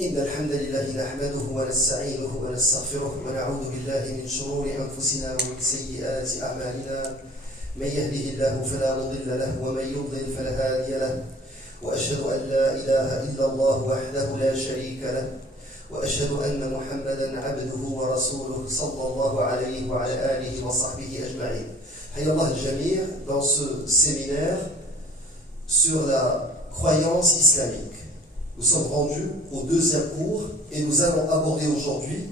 إن الحمد لله نحمده ونستعينه ونستغفره ونعوذ بالله من شرور أنفسنا ومن سيئات أعمالنا من يهده الله فلا مضل له ومن يضلل فلا هادي له وأشهد أن لا إله إلا الله وحده لا شريك له وأشهد أن محمدا عبده ورسوله صلى الله عليه وعلى آله وصحبه أجمعين. حيا الله الجميع dans ce séminaire sur la croyance islamique. Nous sommes rendus au deuxième cours et nous allons aborder aujourd'hui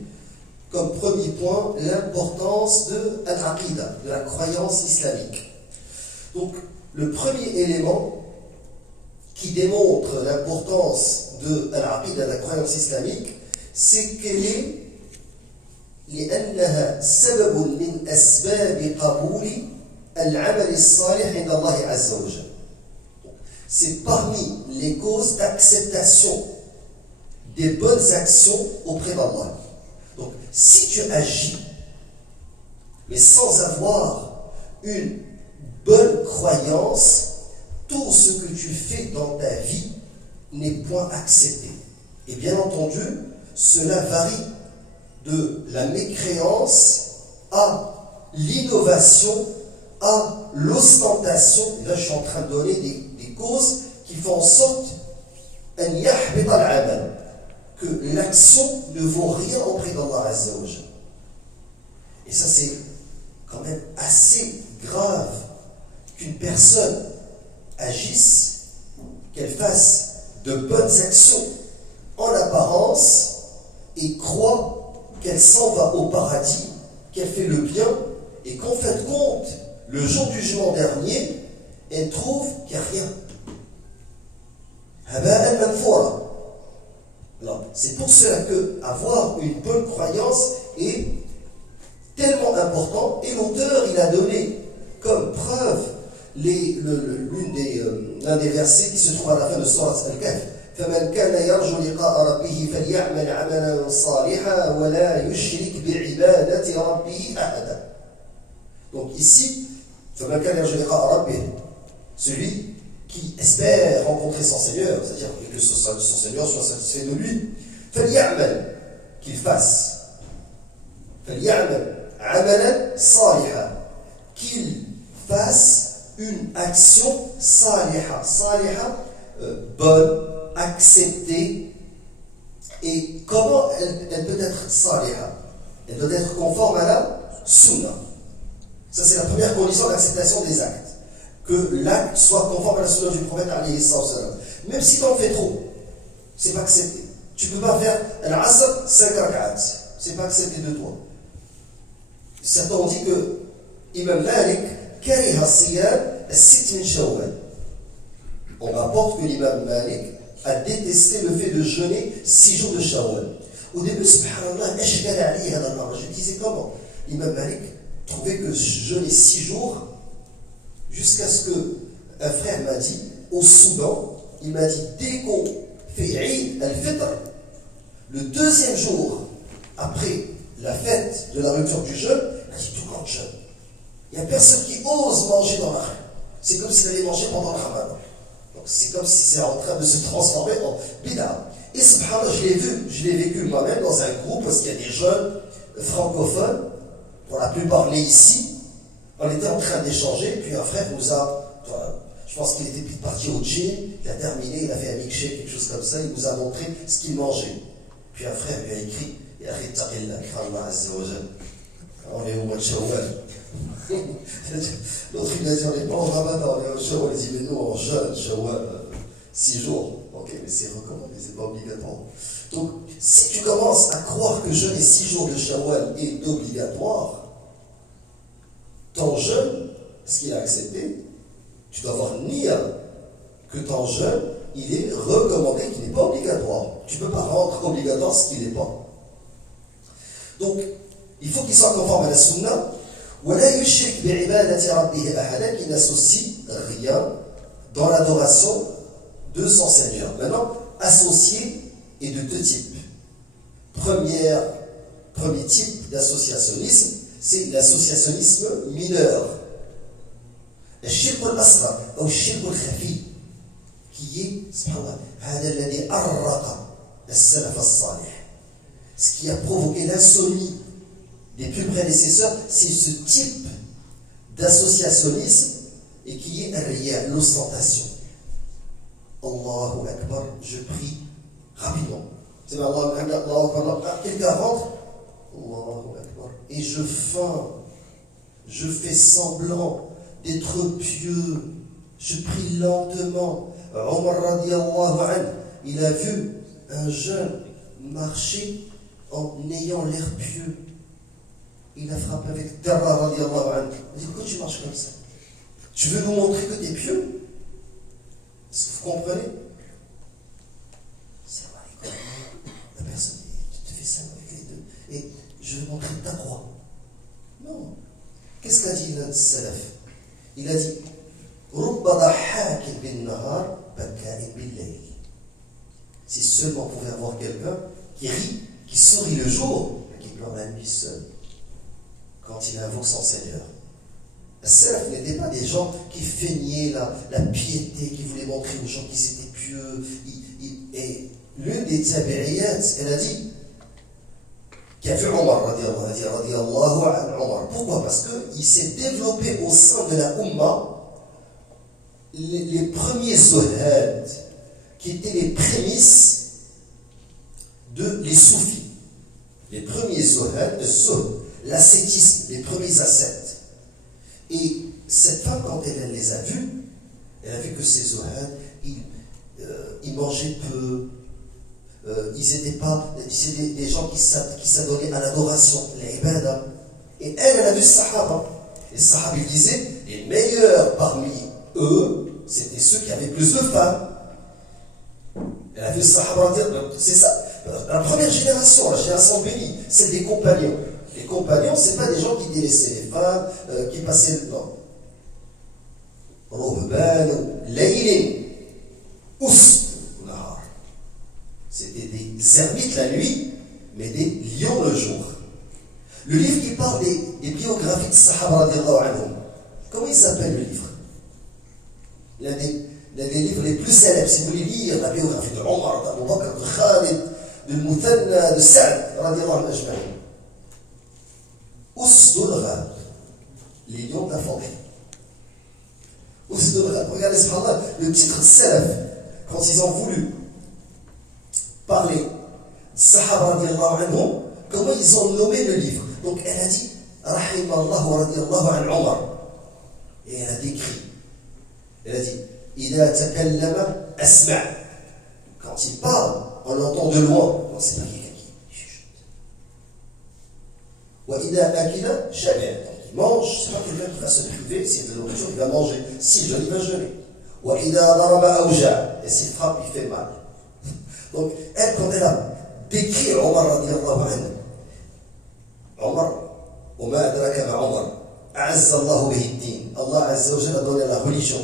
comme premier point l'importance de l'aqida, de la croyance islamique. Donc le premier élément qui démontre l'importance de l'aqida, de la croyance islamique, c'est qu'elle est لأنها سبب من أسباب قبول العمل الصالح عند الله عز وجل. C'est parmi les causes d'acceptation des bonnes actions auprès d'Allah. Donc, si tu agis, mais sans avoir une bonne croyance, tout ce que tu fais dans ta vie n'est point accepté. Et bien entendu, cela varie de la mécréance à l'innovation, à l'ostentation. Et là, je suis en train de donner des causes qui font en sorte que l'action ne vaut rien auprès d'Allah Azza wa Jalla. Et ça, c'est quand même assez grave qu'une personne agisse, qu'elle fasse de bonnes actions en apparence et croit qu'elle s'en va au paradis, qu'elle fait le bien, et qu'en fin de compte, le jour du jugement dernier, elle trouve qu'il n'y a rien. Alors, c'est pour cela que avoir une bonne croyance est tellement important, et l'auteur il a donné comme preuve l'un des versets qui se trouve à la fin de Surat Al-Kahf. فَمَنْ كَانَ يَرْجُو لِقَاءَ رَبِّهِ فَلْيَعْمَلْ عَمَلًا صَالِحًا وَلَا يُشْرِكْ بِعِبَادَةِ رَبِّهِ أَحَدًا. Donc ici, فَمَنْ كَانَ يَرْجُو لِقَاءَ رَبِّهِ, celui qui espère rencontrer son Seigneur, c'est-à-dire que son Seigneur soit satisfait de lui, فَلْيَعْمَلْ, qu'il fasse, فَلْيَعْمَلْ عَمَلًا صَالِحًا, qu'il fasse une action saliha, saliha, bonne, acceptée. Et comment elle peut être saliha? Elle doit être conforme à la sunna. Ça, c'est la première condition d'acceptation des actes. Que l'acte soit conforme à la sunna du prophète alayhi salam. Même si tu en fais trop, c'est pas accepté. Tu peux pas faire al-asr 5 rak'at, c'est pas accepté de toi. Certains ont dit que Imam Malik kariha siyam as-sitt min Shawwal. On rapporte que l'imam Malik a détesté le fait de jeûner 6 jours de Shawwal. Au début, subhanallah, je disais comment l'imam Malik trouvait que jeûner 6 jours, jusqu'à ce qu'un frère m'a dit, au Soudan, il m'a dit, dès qu'on fait Eid al-Fitr, le deuxième jour, après la fête de la rupture du jeûne, il a dit, tout le monde jeûne. Il n'y a personne qui ose manger dans la rue. C'est comme s'il allait manger pendant le Ramadan. Donc c'est comme si c'est en train de se transformer en bida. Et subhanallah, je l'ai vécu moi-même dans un groupe, parce qu'il y a des jeunes francophones, pour la plupart nés ici. On était en train d'échanger, puis un frère nous a, je pense qu'il était parti au gym, il a terminé, il a fait un milkshake, quelque chose comme ça, il nous a montré ce qu'il mangeait. Puis un frère lui a écrit, on est au mois de Shawwal. L'autre il a dit, on n'est pas au Ramadan, on est au Shawwal. Il dit, mais nous on jeûne Shawwal 6 jours. Ok, mais c'est recommandé, c'est pas obligatoire. Donc, si tu commences à croire que jeûner 6 jours de Shawwal est obligatoire, ton jeûne, ce qu'il a accepté, tu dois avoir niya que ton jeûne, il est recommandé, qu'il n'est pas obligatoire. Tu ne peux pas rendre obligatoire ce qu'il n'est pas. Donc, il faut qu'il soit conforme à la sunna. Qu'il n'associe rien dans l'adoration de son Seigneur. Maintenant, associé est de deux types. Premier type d'associationnisme, c'est l'associationnisme mineur. Le shirk al-asghar ou le shirk al-khafi, qui est, subhanallah, هذا الذي أرق As-Salaf as-Salih. Ce qui a provoqué l'insomnie des plus prédécesseurs, c'est ce type d'associationnisme et qui est derrière l'ostentation. Allahu Akbar, je prie rapidement. C'est Allahu Akbar, quelqu'un rentre, Allahu Akbar, et je feins, je fais semblant d'être pieux, je prie lentement. Omar radiallahu anhu, il a vu un jeune marcher en ayant l'air pieux. Il a frappé avec Darra radiallahu anhu. Il dit, pourquoi tu marches comme ça? Tu veux nous montrer que tu es pieux? Est-ce que vous comprenez? C'est vrai, la personne, tu te fais ça avec les deux. Et je vais montrer ta croix. Non. Qu'est-ce qu'a dit l'un des salaf? Il a dit, si seulement on pouvait avoir quelqu'un qui rit, qui sourit le jour, mais qui pleure la nuit seul, quand il invoque son Seigneur. Les salaf n'étaient pas des gens qui feignaient la piété, qui voulaient montrer aux gens qu'ils étaient pieux. Et l'une des tabi'iyat, elle a dit, qui a vu Omar, radiallahu anhu. Pourquoi? Parce qu'il s'est développé au sein de la Ummah les premiers zuhad, qui étaient les prémices de les soufis. Les premiers zuhad, l'ascétisme, les premiers ascètes. Et cette femme, quand elle les a vus, elle a vu que ces zuhad, ils mangeaient peu, ils n'étaient pas, c'est des gens qui s'adonnaient à l'adoration, les ibadah. Et elle a vu Sahaba. Les Sahaba, ils disaient, les meilleurs parmi eux, c'était ceux qui avaient plus de femmes. Elle a vu Sahaba dire, c'est ça. La première génération, la génération bénie, c'est des compagnons. Les compagnons, ce n'est pas des gens qui délaissaient les femmes, qui passaient le temps. C'était des ermites la nuit, mais des lions le jour. Le livre qui parle des biographies de Sahaba, comment il s'appelle le livre? L'un des livres les plus célèbres, si vous voulez lire la biographie de Omar, d'Abu Bakr, de Khalid, de Muthanna, de Sa'd, radiallahu anhu ajma'in. Usdul Ghab, les lions de la forêt. Usdul Ghab, regardez subhanallah, le titre salaf, quand ils ont voulu parler de Sahaba radiallahu anhu, comment ils ont nommé le livre. Donc elle a dit, Rahimallahu radiallahu anhu Omar. Et elle a décrit. Elle a dit, Ida takallama asma'. Quand il parle, on l'entend de loin. Non, c'est pas quelqu'un qui chuchote. Wa ida akila shaba'. Il mange, c'est pas quelqu'un qui va se priver. S'il y a de la nourriture, il va manger. Si jeûne, il va jeûner. Wa ida daraba awja'. Et s'il frappe, il fait mal. Donc, elle, quand elle a décrit Omar radiallahu anhu, Omar, Oma adraka ma Omar, A'azza Allahu bihi ad-din. Allah Azza wa Jalla a donné la religion,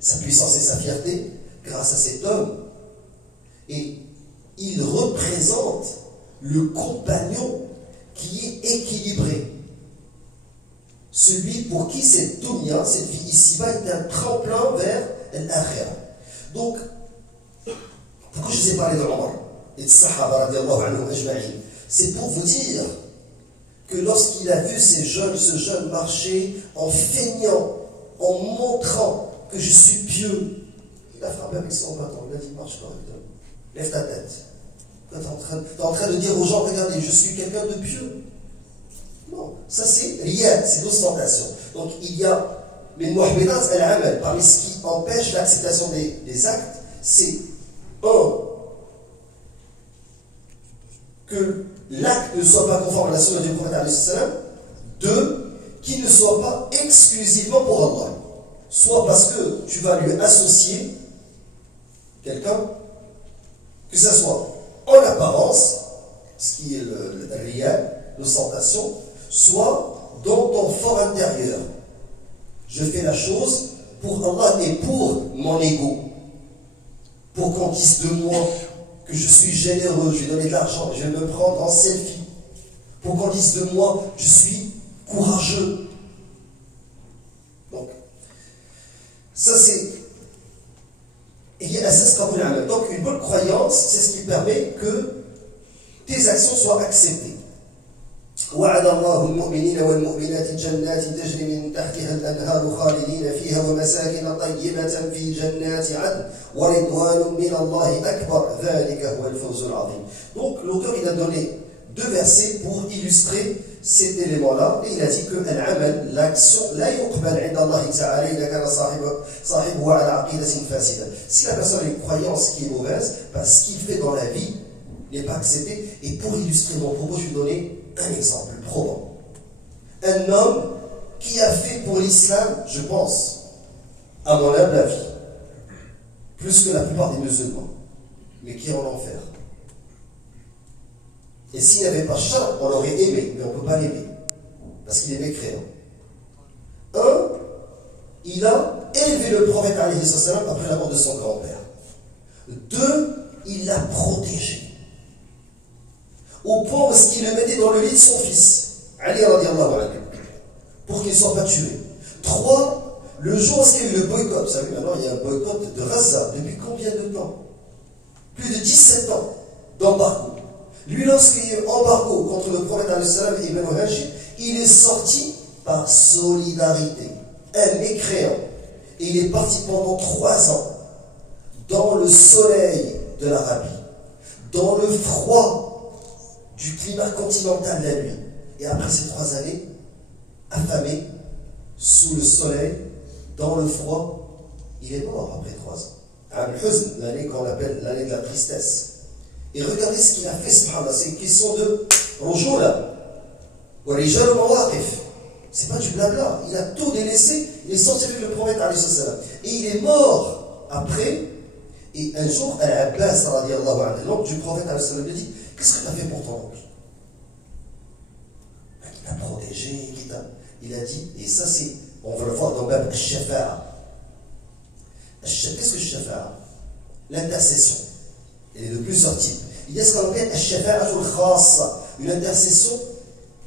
sa puissance et sa fierté grâce à cet homme. Et il représente le compagnon qui est équilibré. Celui pour qui cette dunya, cette vie ici-bas, est un tremplin vers l'akhirah. Donc, pourquoi je vous ai parlé de Omar et de Sahaba radiallahu anhu ajma'in? C'est pour vous dire que lorsqu'il a vu ce jeune marcher en feignant, en montrant que je suis pieux, il a frappé avec son bâton. Il a dit, marche correctement, lève ta tête. Tu es en train de dire aux gens, regardez, je suis quelqu'un de pieux. Non, ça c'est rien, c'est l'ostentation. Donc il y a les muhbidat al-amal, parmi ce qui empêche l'acceptation des actes, c'est que l'acte ne soit pas conforme à la sunna du prophète, 2, qu'il ne soit pas exclusivement pour Allah. Soit parce que tu vas lui associer quelqu'un, que ce soit en apparence, ce qui est le riya, l'ostentation, soit dans ton fort intérieur. Je fais la chose pour Allah et pour mon ego, pour qu'on dise de moi que je suis généreux, je vais donner de l'argent, je vais me prendre en selfie, pour qu'on dise de moi, je suis courageux. Donc, ça c'est... Donc une bonne croyance, c'est ce qui permet que tes actions soient acceptées. وعد الله المؤمنين والمؤمنات جنات تجري من تحتها الأنهار خالدين فيها ومساكن طيبة في جنات عدن ورضوان من الله أكبر ذلك هو الفوز العظيم. Donc l'auteur il a donné deux versets pour illustrer cet élément-là et il a dit que l'action لا يقبل عند الله تعالى إذا كان صاحبه على عقيدة فاسدة. Si la personne a une croyance qui est mauvaise, ce qu'il fait dans la vie n'est pas accepté. Et pour illustrer mon propos, je vais donner un exemple probant. Un homme qui a fait pour l'islam, je pense, à mon humble avis, plus que la plupart des musulmans, mais qui est en enfer. Et s'il n'y avait pas Charles, on l'aurait aimé, mais on ne peut pas l'aimer, parce qu'il est mécréant. Un, il a élevé le prophète alayhi salam après la mort de son grand-père. Deux, il l'a protégé. Au point où il le mettait dans le lit de son fils, Ali radiallahu anhu, pour qu'il ne soit pas tué. Trois, le jour où il y a eu le boycott, vous savez maintenant il y a un boycott de Gaza, depuis combien de temps? Plus de 17 ans d'embargo. Lui, lorsqu'il y a eu embargo contre le prophète et Ibn Hajj, il est sorti par solidarité, un mécréant. Et il est parti pendant 3 ans dans le soleil de l'Arabie, dans le froid du climat continental de la nuit. Et après ces 3 années, affamé, sous le soleil, dans le froid, il est mort après 3 ans. Al-Huzn, l'année qu'on appelle l'année de la tristesse. Et regardez ce qu'il a fait, subhanallah, c'est une question de Rujula, ou Rijal al-Mawaqif. C'est pas du blabla, il a tout délaissé, il est sorti avec le prophète alayhi salam. Et il est mort après, et un jour, Al-Abbas, radiallahu anhu, l'oncle du prophète alayhi salam, lui dit, qu'est-ce que tu as fait pour ton oncle? Il t'a protégé, il a dit, et ça c'est, on va le voir dans Bab al-Shafa'a. Qu'est-ce que le Shafa'a? L'intercession. Elle est de plusieurs types. Il y a ce qu'on appelle al-Shafa'a al-Khassa, une intercession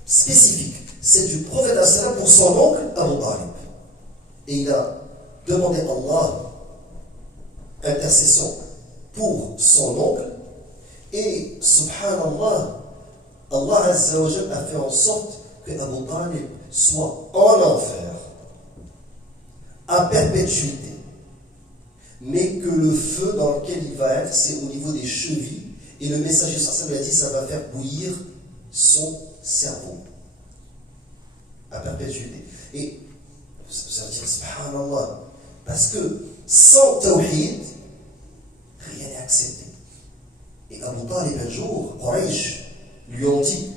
spécifique. C'est du prophète al-Salam pour son oncle Abu Talib. Et il a demandé à Allah intercession pour son oncle. Et subhanallah, Allah Azza wa Jal a fait en sorte que Abu Talib soit en enfer, à perpétuité. Mais que le feu dans lequel il va être, c'est au niveau des chevilles. Et le messager sallallahu a dit, ça va faire bouillir son cerveau. À perpétuité. Et ça veut dire, subhanallah, parce que sans tawhid, rien n'est accepté. Et Abu Talib un jour, Quraysh, lui ont dit,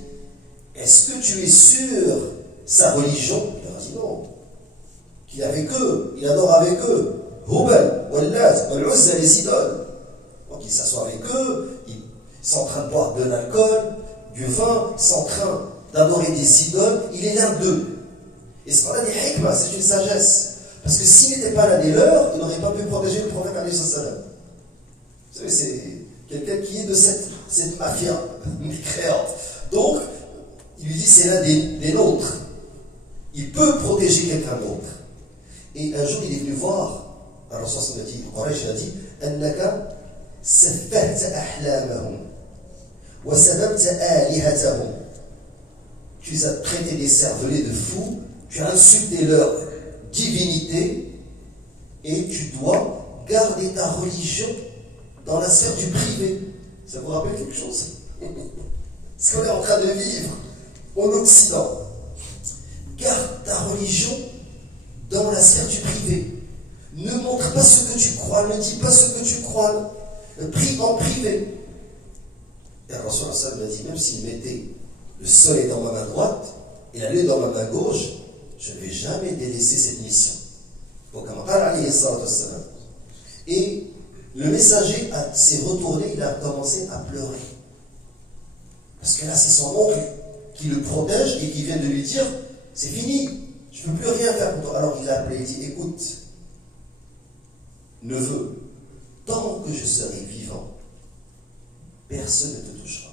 est-ce que tu es sûr sa religion? Il leur a dit non. Qu'il est avec eux, il adore avec eux. Hubal, Wallat, Wal-Uzza, les idoles. Donc il s'assoit avec eux, ils sont en train de boire de l'alcool, du vin, ils sont en train d'adorer des idoles, il est l'un d'eux. Et c'est pas là des hikmah, c'est une sagesse. Parce que s'il n'était pas l'un des leurs, il n'aurait pas pu protéger le prophète alayhi salam. Vous savez, c'est quelqu'un qui est de cette mafia mécréante. Donc, il lui dit c'est l'un des nôtres. Il peut protéger quelqu'un d'autre. Et un jour, il est venu voir. Alors, il a dit, Quraysh a dit, Annaka saffahta ahlamahum wa sababta alihatahum. Tu les as traités des cervelets de fous, tu as insulté leur divinité et tu dois garder ta religion dans la sphère du privé. Ça vous rappelle quelque chose? Ce qu'on est en train de vivre en Occident. Garde ta religion dans la sphère du privé. Ne montre pas ce que tu crois, ne dis pas ce que tu crois. Prie en privé. Et Allah m'a dit, même s'il mettait le soleil dans ma main droite et la lune dans ma main gauche, je ne vais jamais délaisser cette mission. Et le messager s'est retourné, il a commencé à pleurer. Parce que là, c'est son oncle qui le protège et qui vient de lui dire, c'est fini, je ne peux plus rien faire pour toi. Alors il l'a appelé et dit, écoute, neveu, tant que je serai vivant, personne ne te touchera.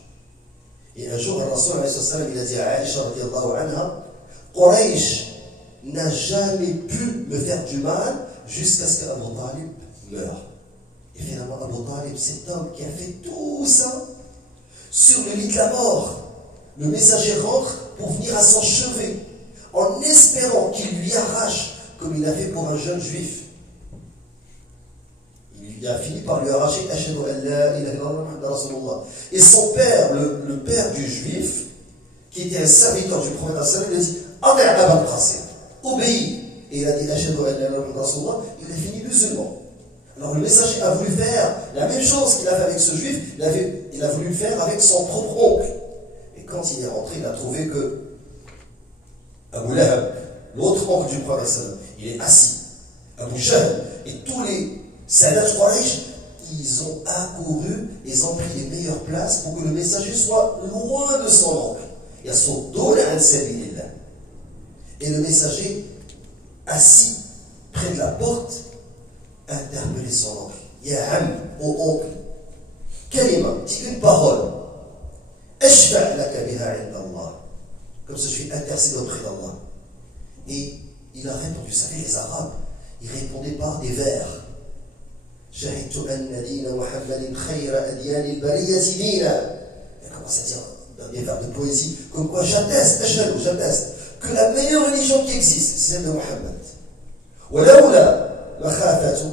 Et un jour, Rasul il a dit à Aïcha, Quraysh n'a jamais pu me faire du mal jusqu'à ce qu'Abu Talib meure. Et finalement, Abu Talib, cet homme qui a fait tout ça, sur le lit de la mort, le messager rentre pour venir à son chevet, en espérant qu'il lui arrache, comme il a fait pour un jeune juif. Il a fini par lui arracher Ashhadu an la ilaha illallah Muhammadur Rasulullah. Et son père, le père du juif, qui était un serviteur du prophète, il a dit Ati' Abul Qasim, obéis. Et il a dit Ashhadu an la ilaha illallah Muhammadur Rasulullah, il a fini musulman. Alors le messager a voulu faire la même chose qu'il a fait avec ce juif, il a voulu le faire avec son propre oncle. Et quand il est rentré, il a trouvé que Abu Lahab, l'autre oncle du prophète, il est assis. Abu Jahl et tous les Sadat Quraysh, ils ont accouru, ils ont pris les meilleures places pour que le messager soit loin de son oncle. Et le messager, assis près de la porte, interpellait son oncle. Ya Am, au oncle. Kalima, dis une parole. Ashfa' laka biha 'inda Allah. Comme ça, je vais intercéder auprès d'Allah. Et il a répondu, vous savez, les Arabes, ils répondaient par des vers. شهدت أن دين محمد خير أديان البرية دينا. Il a commencé à dire dans des vers de poésie, comme quoi j'atteste que la meilleure religion qui existe, c'est celle de Mohammed. ولولا مخافة,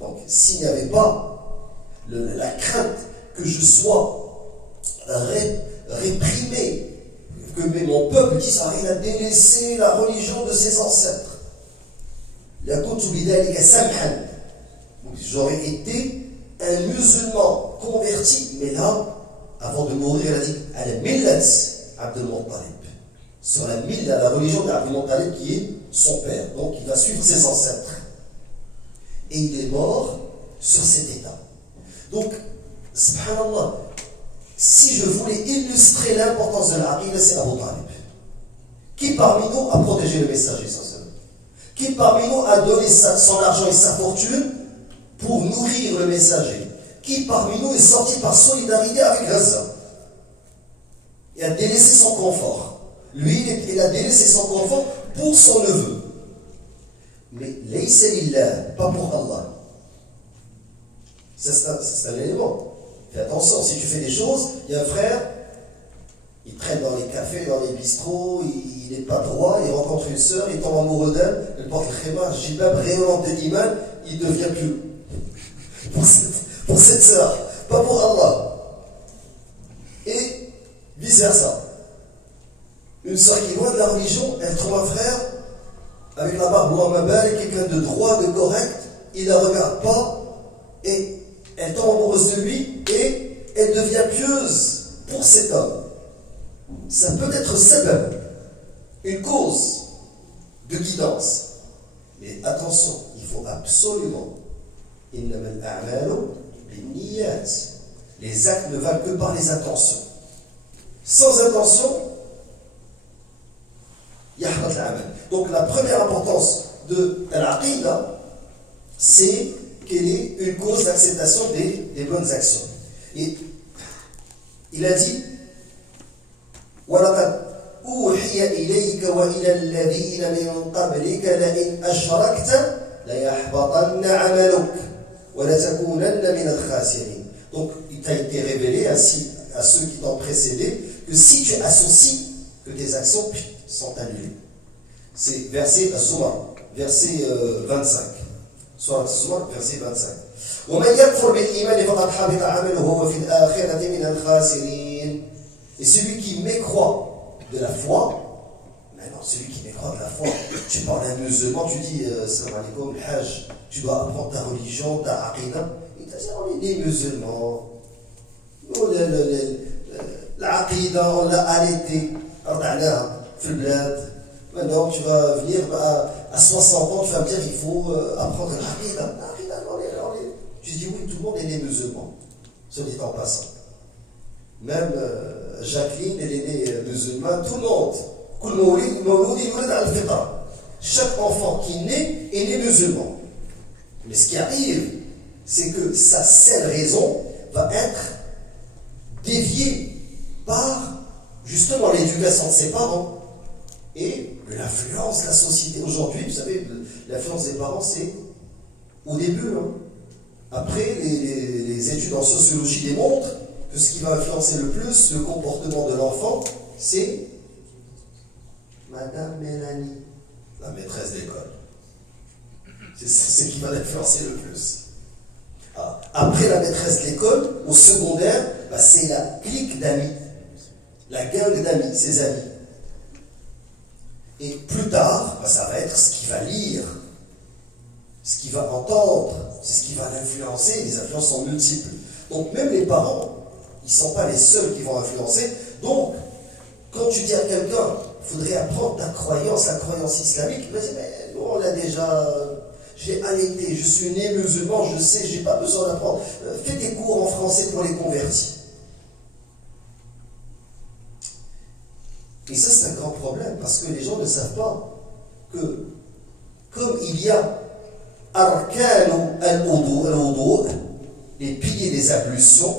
donc s'il n'y avait pas la crainte que je sois réprimé, que mon peuple dise il a délaissé la religion de ses ancêtres, لكنت بذلك سمحا. J'aurais été un musulman converti, mais là, avant de mourir, il a dit à la millat Abdul Muttalib, sur la milla, la religion d'Abdul Muttalib qui est son père, donc il va suivre ses ancêtres. Et il est mort sur cet état. Donc, subhanallah, si je voulais illustrer l'importance de l'aqida, c'est Abu Talib. Qui parmi nous a protégé le messager, qui parmi nous a donné son argent et sa fortune pour nourrir le messager? Qui parmi nous est sorti par solidarité avec Gaza et a délaissé son confort? Lui, il a délaissé son confort pour son neveu. Mais laysa lillah, pas pour Allah. C'est un élément. Fais attention, si tu fais des choses, il y a un frère, il traîne dans les cafés, dans les bistrots, il n'est pas droit, il rencontre une sœur, il tombe amoureux d'elle, elle porte le khimar, jilbab, rayonnante de l'iman, il devient plus pour cette sœur, pas pour Allah. Et vice versa. Une sœur qui est loin de la religion, elle trouve un frère avec la barbe ou un mabal, quelqu'un de droit, de correct, il ne la regarde pas et elle tombe amoureuse de lui et elle devient pieuse pour cet homme. Ça peut être sabab, une cause de guidance. Mais attention, il faut absolument les actes ne valent que par les intentions. Sans intention, yahbat al-amal. Donc la première importance de l'aqida, c'est qu'elle est une cause d'acceptation des bonnes actions. Et il a dit وَلَقَدْ أُوحِيَ إِلَيْكَ وَإِلَى الَّذِينَ مِنْ قَبْلِكَ لَئِنْ أَشْرَكْتَ لَيَحْبَطَنَّ عَمَلُكَ وَلَتَكُونَنَّ مِنَ الْخَاسِرِينَ. Donc il t'a été révélé ainsi à ceux qui t'ont précédé que si tu associes, que tes actions sont annulées. C'est verset Zumar, verset 25. Soit Zumar, verset 25. وَمَنْ يَكْفُرْ بِالْإِيمَانِ فَقَدْ حَبِطَ عَمَلُهُ وَفِي الْآخِرَةِ مِنَ الْخَاسِرِينَ. Et celui qui mécroit de la foi, maintenant celui qui mécroit de la foi, tu parles à un musulman, tu dis salam alaikum, hajj, tu dois apprendre ta religion, ta aqida. Il t'a dit on est des musulmans, l'aqida on l'a allaité, maintenant tu vas venir à 60 ans, tu vas me dire il faut apprendre l'aqida. Tu dis oui, tout le monde est né musulman, ce dit en passant. Même Jacqueline, elle est née musulmane, tout le monde. Chaque enfant qui naît est né musulman. Mais ce qui arrive, c'est que sa seule raison va être déviée par justement l'éducation de ses parents et l'influence de la société. Aujourd'hui, vous savez, l'influence des parents, c'est au début. Après, les études en sociologie démontrent que ce qui va influencer le plus le comportement de l'enfant, c'est Madame Mélanie, la maîtresse d'école. C'est ce qui va l'influencer le plus. Après la maîtresse de l'école, au secondaire, c'est la clique d'amis, la gang d'amis, ses amis. Et plus tard, ça va être ce qu'il va lire, ce qu'il va entendre, c'est ce qui va l'influencer. Les influences sont multiples. Donc même les parents, ils ne sont pas les seuls qui vont influencer. Donc, quand tu dis à quelqu'un, il faudrait apprendre ta croyance, la croyance islamique, il va dire, mais nous, on l'a déjà, j'ai allaité, je suis né musulman, je sais, je n'ai pas besoin d'apprendre. Fais des cours en français pour les convertis. Et ça, c'est un grand problème, parce que les gens ne savent pas que, comme il y a arkanu al-wudu, les piliers des ablutions,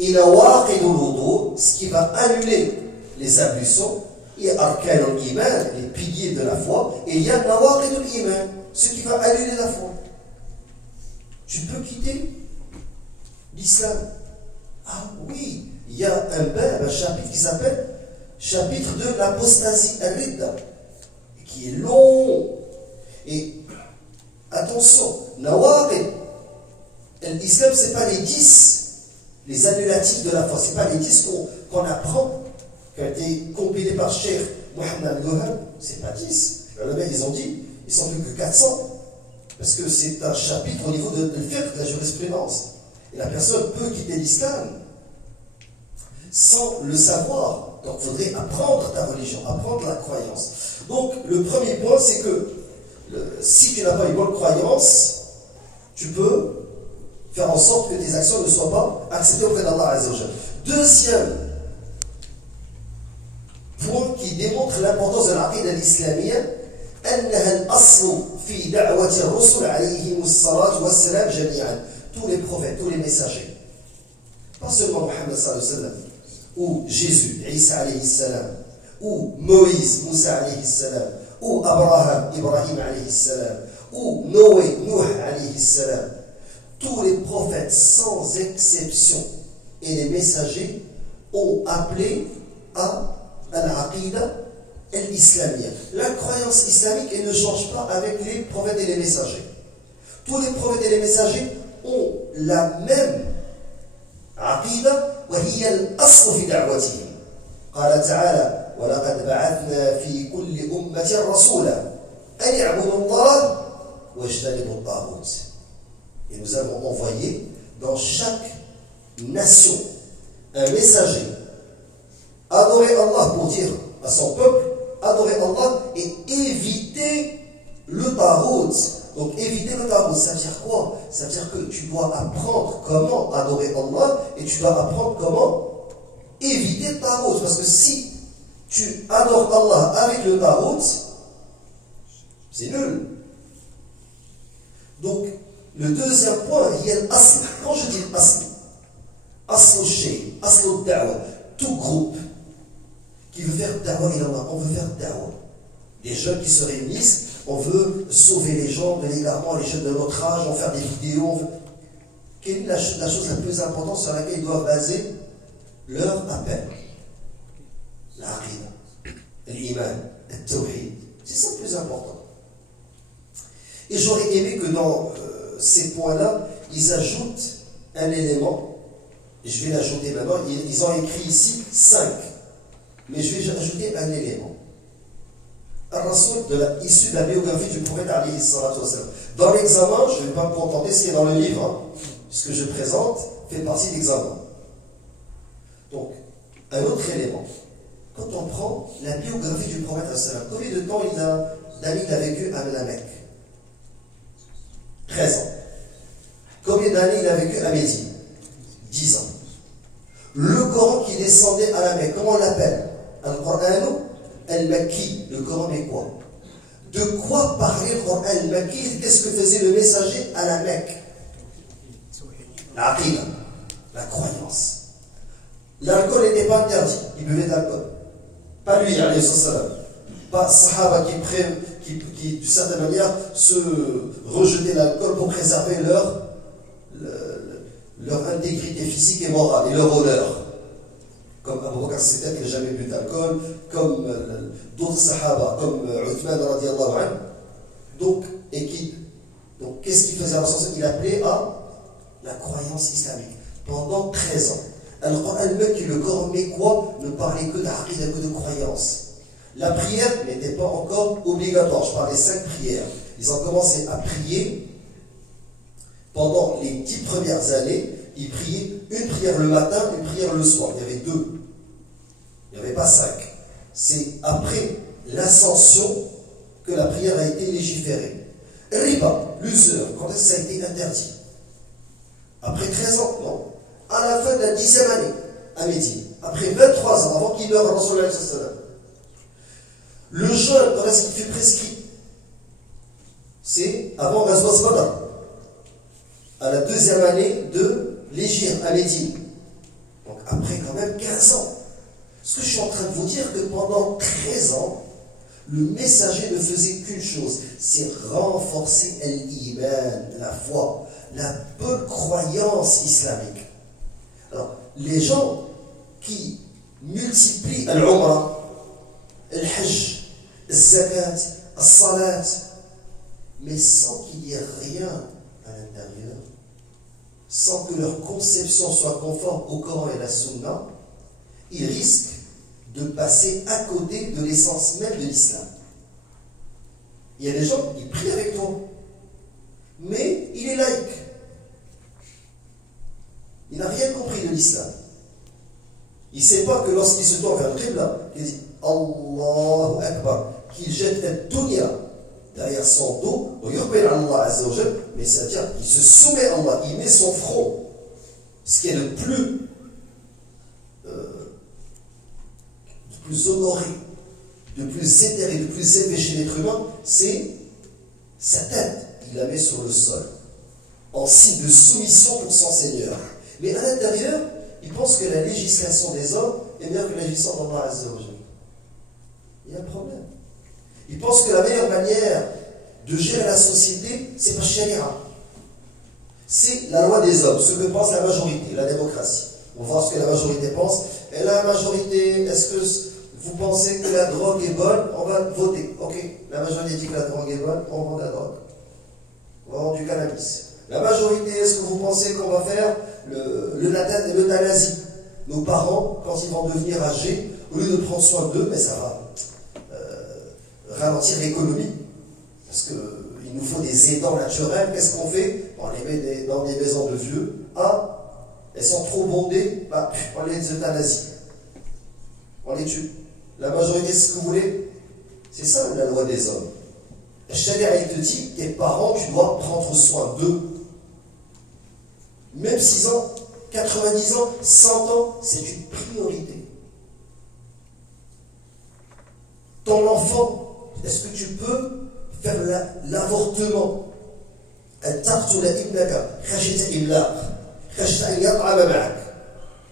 et nawaqid al-wudu, ce qui va annuler les ablutions, il y a arkanu al-iman, les piliers de la foi, et il y a nawaqid al-iman, ce qui va annuler la foi. Tu peux quitter l'islam. Ah oui, il y a un chapitre qui s'appelle chapitre de l'apostasie al-ridda, qui est long. Et attention, nawaqid, l'islam, ce n'est pas les 10, les annulatifs de la foi, ce n'est pas les 10 qu'on apprend, qui ont été compilés par Cheikh Mohammed al-Gohab, ce n'est pas 10. Les mecs, ils ont dit, ils sont plus que 400. Parce que c'est un chapitre au niveau de fiqh, de la jurisprudence. Et la personne peut quitter l'islam sans le savoir. Donc il faudrait apprendre ta religion, apprendre la croyance. Donc le premier point, c'est que si tu n'as pas une bonne croyance, tu peux faire en sorte que tes actions ne soient pas acceptées auprès d'Allah Azza wa Jalla. Deuxième point qui démontre l'importance de l'aqida l'islamia, أنها الأصل في دعوة الرسل عليهم الصلاة والسلام جميعا. Tous les prophètes, tous les messagers, pas seulement Mohammed sallallahu alayhi wa sallam, ou Jésus, Isa alayhi salam, ou Moïse, Moussa alayhi salam, ou Abraham, Ibrahim alayhi salam, ou Noé, Nuh alayhi salam. Tous les prophètes, sans exception, et les messagers ont appelé à al-aqida al-islamia. La croyance islamique, elle ne change pas avec les prophètes et les messagers. Tous les prophètes et les messagers ont la même aqida, وهي الأصل في دعوتهم. قال تعالى: ولقد بعثنا في كل أمة رسولا أن يعبدوا الله واجتنبوا الطاغوت. Et nous avons envoyé dans chaque nation un messager. Adorer Allah pour dire à son peuple, adorer Allah et éviter le tarout. Donc éviter le tarout, ça veut dire quoi? Ça veut dire que tu dois apprendre comment adorer Allah et tu dois apprendre comment éviter le tarout. Parce que si tu adores Allah avec le tarout, c'est nul. Donc le deuxième point, il y a l'asl. Quand je dis l'asl, asl shay, asl da'wa, tout groupe qui veut faire da'wa ilallah, on veut faire da'wa. Des jeunes qui se réunissent, on veut sauver les gens de l'égarement, les jeunes de notre âge, on veut faire des vidéos. Quelle est la chose la plus importante sur laquelle ils doivent baser leur appel? L'aqida, l'iman, le tawhid. C'est ça le plus important. Et j'aurais aimé que dans ces points-là, ils ajoutent un élément. Je vais l'ajouter maintenant. Ils ont écrit ici 5. Mais je vais ajouter un élément. Al-Rasoul, issu de la biographie du prophète alayhi salatu wa sallam. Dans l'examen, je ne vais pas me contenter ce qui est dans le livre, hein. Ce que je présente fait partie de l'examen. Donc, un autre élément. Quand on prend la biographie du prophète alayhi sallam, combien de temps David a vécu à la Mecque? 13 ans. Combien d'années il a vécu à Médine? 10 ans. Le Coran qui descendait à la Mecque, comment on l'appelle? Al-Qur'an al-Makki. Le Coran est quoi? De quoi parlait le Coran al-Makki? Qu'est-ce que faisait le messager à la Mecque? L'aqida, la croyance. L'alcool n'était pas interdit, il buvait de l'alcool. Pas lui, alayhi salam. Pas Sahaba qui d'une certaine manière, se rejetaient l'alcool pour préserver leur intégrité physique et morale et leur honneur. Comme Abu Bakr Siddiq qui n'a jamais bu d'alcool, comme d'autres sahaba, comme Uthman radiallahu anhu. Donc, qu'est-ce qu'il faisait? Il appelait à la croyance islamique pendant 13 ans. Alors, le Coran mécois ne parlait que d'aqida, que de croyance. La prière n'était pas encore obligatoire. Je parle des 5 prières. Ils ont commencé à prier pendant les 10 premières années. Ils priaient une prière le matin, une prière le soir. Il y avait 2. Il n'y avait pas 5. C'est après l'ascension que la prière a été légiférée. Riba, l'usure, quand est-ce que ça a été interdit? Après 13 ans, non. À la fin de la 10e année, à Médine. Après 23 ans, avant qu'il meure, Rasulullah sallallahu alayhi wa sallam. Le jeûne, quand est-ce qu'il fut prescrit? C'est avant Ghazwat Badr, à la 2e année de l'Hégire, à Médine. Donc après quand même 15 ans. Ce que je suis en train de vous dire, que pendant 13 ans, le messager ne faisait qu'une chose, c'est renforcer l'iman, la foi, la bonne croyance islamique. Alors, les gens qui multiplient l'umrah, le hajj, le zakat, le salat, mais sans qu'il y ait rien à l'intérieur, sans que leur conception soit conforme au Coran et à la Sunna, ils risquent de passer à côté de l'essence même de l'islam. Il y a des gens qui prient avec toi, mais il est laïque. Il n'a rien compris de l'islam. Il ne sait pas que lorsqu'il se tourne vers le Qibla, il dit Allahu Akbar, qu'il jette un dunya derrière son dos, mais c'est-à-dire qu'il se soumet à Allah, il met son front, ce qui est le plus honoré, de plus éthéré, de plus élevé chez l'être humain, c'est sa tête. Il la met sur le sol, en signe de soumission pour son Seigneur. Mais à l'intérieur, il pense que la législation des hommes est meilleure que la législation d'Allah Azza wa Jalla. Il y a un problème. Il pense que la meilleure manière de gérer la société, c'est par sharia. C'est la loi des hommes, ce que pense la majorité, la démocratie. On va voir ce que la majorité pense. Et la majorité, est-ce que vous pensez que la drogue est bonne? On va voter. Ok, la majorité dit que la drogue est bonne, on vend de la drogue. On va vendre du cannabis. La majorité, est-ce que vous pensez qu'on va faire l'euthanasie? Nos parents, quand ils vont devenir âgés, au lieu de prendre soin d'eux, mais ça va ralentir l'économie. Parce qu'il nous faut des aidants naturels. Qu'est-ce qu'on fait? On les met dans des maisons de vieux. Ah, elles sont trop bondées, bah, on les euthanasie. On les tue. La majorité, c'est ce que vous voulez? C'est ça la loi des hommes. Sharia, il te dit, tes parents, tu dois prendre soin d'eux. Même 6 ans, 90 ans, 100 ans, c'est une priorité. Ton enfant, est-ce que tu peux faire l'avortement?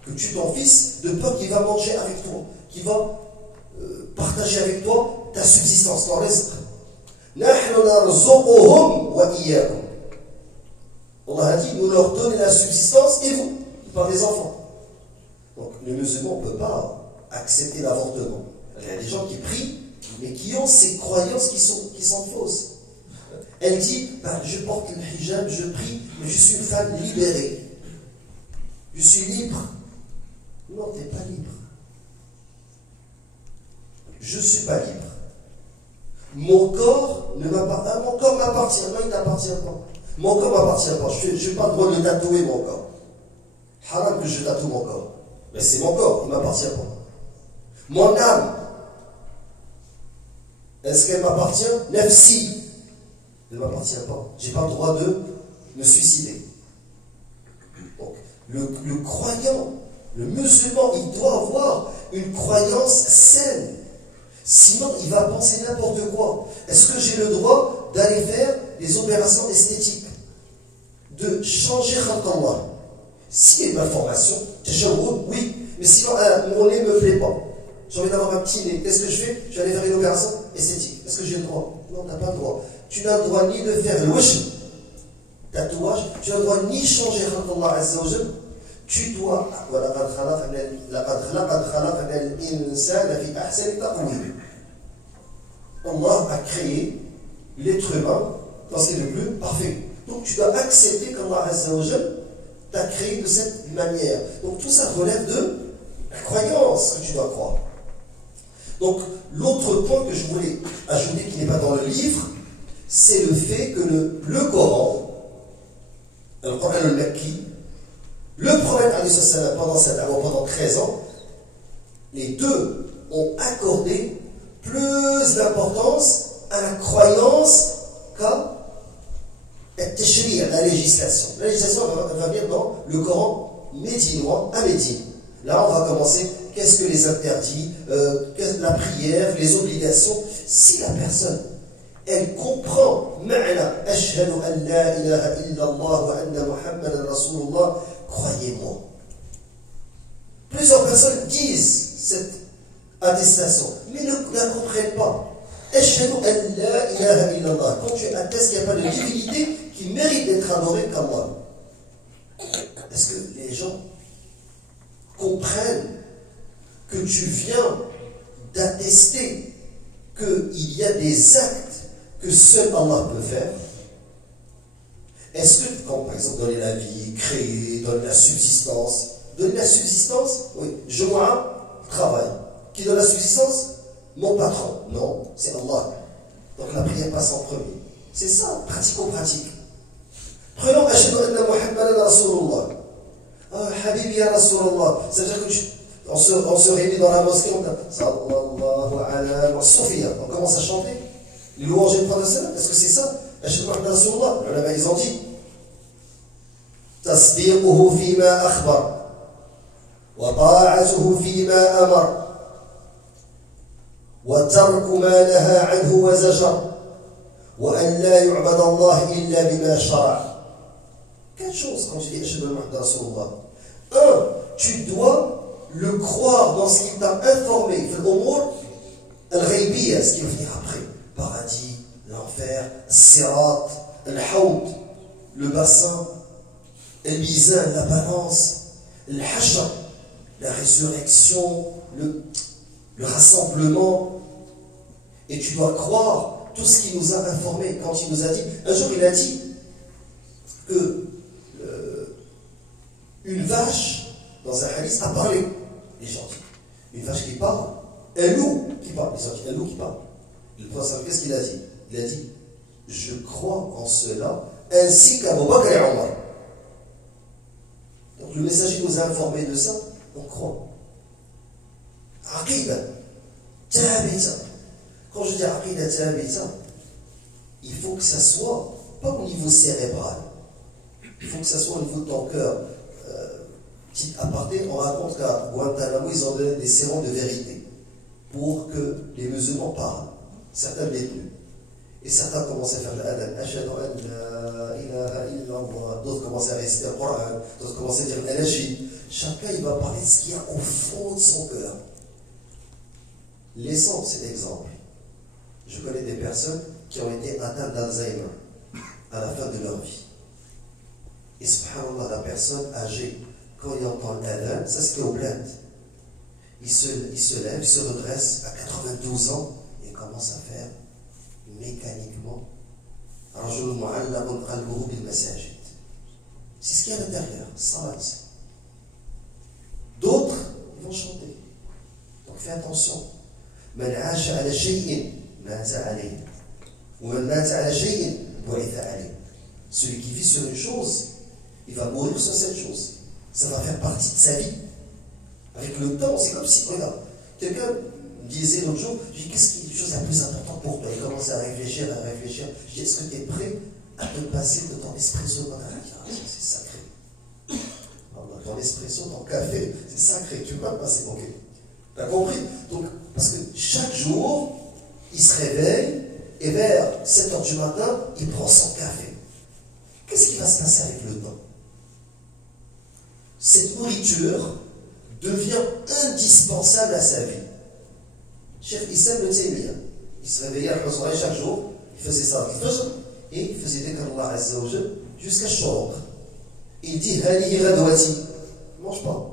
Que tu ton fils de peur qu'il va manger avec toi, qu'il va partager avec toi ta subsistance, ton rizq. Allah a dit, nous leur donnons la subsistance et vous, par les enfants. Donc les musulmans ne peuvent pas accepter l'avortement. Il y a des gens qui prient, mais qui ont ces croyances qui sont fausses. Elle dit, je porte le hijab, je prie, mais je suis une femme libérée. Je suis libre. Non, tu n'es pas libre. Je ne suis pas libre. Mon corps ne m'appartient. Mon corps m'appartient. Non, il ne t'appartient pas. Mon corps ne m'appartient pas. Je n'ai pas le droit de tatouer mon corps. Haram que je tatoue mon corps. Mais c'est mon corps, il ne m'appartient pas. Mon âme, est-ce qu'elle m'appartient? Nafsi. Elle ne m'appartient pas. Je n'ai pas le droit de me suicider. Donc, le croyant, le musulman, il doit avoir une croyance saine. Sinon, il va penser n'importe quoi. Est-ce que j'ai le droit d'aller faire des opérations esthétiques? De changer Allah? S'il y a une malformation, oui. Mais sinon, mon nez ne me plaît pas. J'ai envie d'avoir un petit nez. Qu'est-ce que je fais? Je vais aller faire une opération esthétique. Est-ce que j'ai le droit? Non, tu n'as pas le droit. Tu n'as le droit ni de faire le wajh, tatouage, tu ne dois ni changer Allah Azza wa Jal, tu dois. Allah a créé l'être humain dans ce qui est le plus parfait. Donc tu dois accepter qu'Allah Azza wa Jal t'a créé de cette manière. Donc tout ça relève de la croyance que tu dois croire. Donc l'autre point que je voulais ajouter qui n'est pas dans le livre, c'est le fait que le Coran, le Coran al-Makki, le prophète pendant 13 ans, les deux ont accordé plus d'importance à la croyance qu'à la législation. La législation va venir dans le Coran médinois à Médine. Là, on va commencer. Qu'est-ce que les interdits, la prière, les obligations. Si la personne, elle comprend ma'na ashhadu an la ilaha illallah wa anna muhammadan rasulullah, croyez-moi. Plusieurs personnes disent cette attestation, mais ne la comprennent pas. Ashhadu an la ilaha illallah. Quand tu attestes qu'il n'y a pas de divinité qui mérite d'être adorée qu'Allah. Est-ce que les gens comprennent que tu viens d'attester qu'il y a des actes que seul Allah peut faire? Est-ce que, quand par exemple donner la vie, créer, donner la subsistance, oui, je travaille. Qui donne la subsistance? Mon patron. Non, c'est Allah. Donc la prière passe en premier. C'est ça, pratico-pratique. Prenons Ashhadu anna Muhammadan Rasulullah. Ah, Habibi ya Rasulullah. C'est-à-dire que on se réunit dans la mosquée, on dit Sallallahu ala Sophia. On commence à chanter les louanges et le prophète. Est-ce que c'est ça? Ashhadu anna Rasulullah. Les ulama, ils ont dit Tasdiquhu fima akhbar wa ta'atuhu fima amar wa tarku ma naha anhu wa zajar wa an la yu'bad Allah illa bima shara'. Quatre choses quand tu dis Ashhadu anna Rasulullah. Un, tu dois le croire dans ce qu'il t'a informé, al-ghaybiyya, ce qui va venir après, paradis, l'enfer, sirat, al-hawd, le bassin, al-mizan, la balance, al-hashr, la résurrection, le rassemblement. Et tu dois croire tout ce qu'il nous a informé. Quand il nous a dit, un jour il a dit que une vache, dans un hadith, a parlé. Les gens disent, une vache qui parle, un loup qui parle. Les gens disent, un loup qui parle. Le prophète, qu'est-ce qu'il a dit? Il a dit, je crois en cela, ainsi qu'Abu Bakr et Omar. Donc le messager nous a informé de ça, on croit. Aqida, tabita. Quand je dis aqida, tabita, il faut que ça soit, pas au niveau cérébral, il faut que ça soit au niveau de ton cœur. Petit aparté, on raconte qu'à Guantanamo, ils ont donné des sérums de vérité pour que les musulmans parlent. Certains détenus. Et certains commencent à faire l'adhan. Ashhadu an la ilaha illallah. D'autres commencent à réciter le Coran. D'autres commencent à dire l'anashid. Chacun, il va parler de ce qu'il y a au fond de son cœur. Laissons cet exemple. Je connais des personnes qui ont été atteintes d'Alzheimer à la fin de leur vie. Et subhanallah, la personne âgée, quand il entend l'adhan, ça c'était au bled. Il se lève, il se redresse à 92 ans et commence à faire mécaniquement. C'est ce qu'il y a à l'intérieur, salat. D'autres, ils vont chanter. Donc fais attention. Celui qui vit sur une chose, il va mourir sur cette chose. Ça va faire partie de sa vie. Avec le temps, c'est comme si, regarde, quelqu'un me disait l'autre jour, je dis, qu'est-ce qui est la chose la plus importante pour toi? Il commence à réfléchir. Je dis, est-ce que tu es prêt à te passer de ton espresso dans la vie? C'est sacré. Ton espresso, ton café, c'est sacré. Tu peux pas passer, ok. T'as compris? Donc, parce que chaque jour, il se réveille et vers 7 h du matin, il prend son café. Qu'est-ce qui va se passer avec le temps? Cette nourriture devient indispensable à sa vie. Cheikh Issam Ibn Taymiyyah, il se réveillait à chaque jour, il faisait ça, et il faisait dhikr Allah Azza wa Jal jusqu'à Shoroq. Il dit Hali Radwati. Mange pas.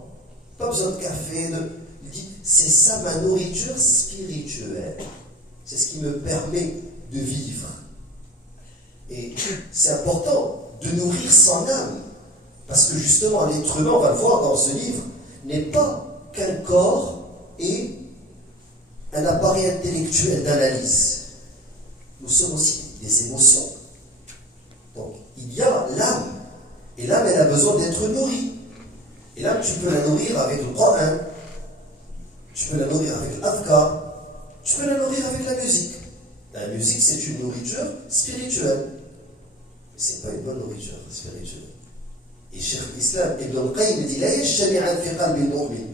Pas besoin de café. Il dit c'est ça ma nourriture spirituelle. C'est ce qui me permet de vivre. Et c'est important de nourrir son âme. Parce que justement, l'être humain, on va le voir dans ce livre, n'est pas qu'un corps et un appareil intellectuel d'analyse. Nous sommes aussi des émotions. Donc, il y a l'âme. Et l'âme, elle a besoin d'être nourrie. Et l'âme, tu peux la nourrir avec le Coran. Tu peux la nourrir avec l'Adhkar. Tu peux la nourrir avec la musique. La musique, c'est une nourriture spirituelle. Mais ce n'est pas une bonne nourriture spirituelle. Et Cheikh l'Islam, Ibn al-Qayyim dit La yajtami'an fi qalbi al-mu'min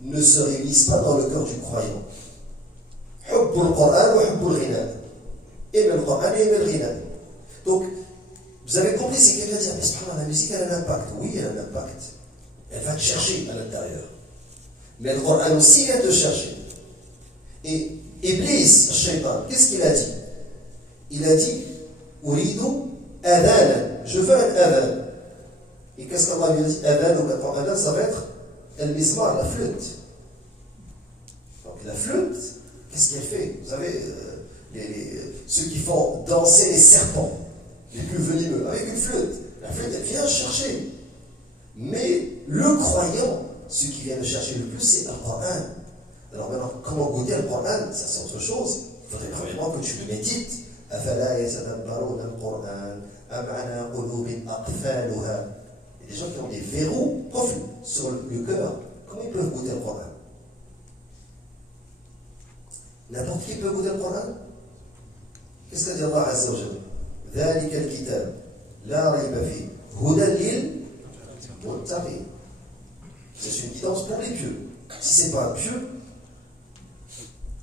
ne se réunissent pas dans le cœur du croyant. Hubbul Qur'an wa hubbul ghina. Aimer le Coran et aimer le ghina. Donc, vous avez compris, c'est quelqu'un dit mais la musique, elle a un impact. Oui, elle a un impact. Elle va te chercher à l'intérieur. Mais le Coran aussi vient te chercher. Et Iblis, Shaitan, qu'est-ce qu'il a dit? Il a dit Uridu adhan. Je veux un adhan. Et qu'est-ce qu'Allah lui a dit? Adhan ou adhan, ça va être al-mismar, la flûte. Donc la flûte, qu'est-ce qu'elle fait? Vous savez, ceux qui font danser les serpents, les plus venimeux, avec une flûte. La flûte, elle vient chercher. Mais le croyant, ce qui vient le chercher le plus, c'est le Coran. Alors maintenant, comment goûter le Coran? Ça, c'est autre chose. Il faudrait premièrement que tu le médites. أفلا يتدبرون القرآن أم على قلوب أقفالها. Il y a des gens qui ont des verrous profonds sur le cœur. Comment ils peuvent goûter le Coran? N'importe qui peut goûter le Coran? Qu'est-ce que dit Allah Azza wa Jalla? ذلك الكتاب لا ريب فيه هدى للمتقين. C'est une guidance pour les pieux. Si ce n'est pas un pieux,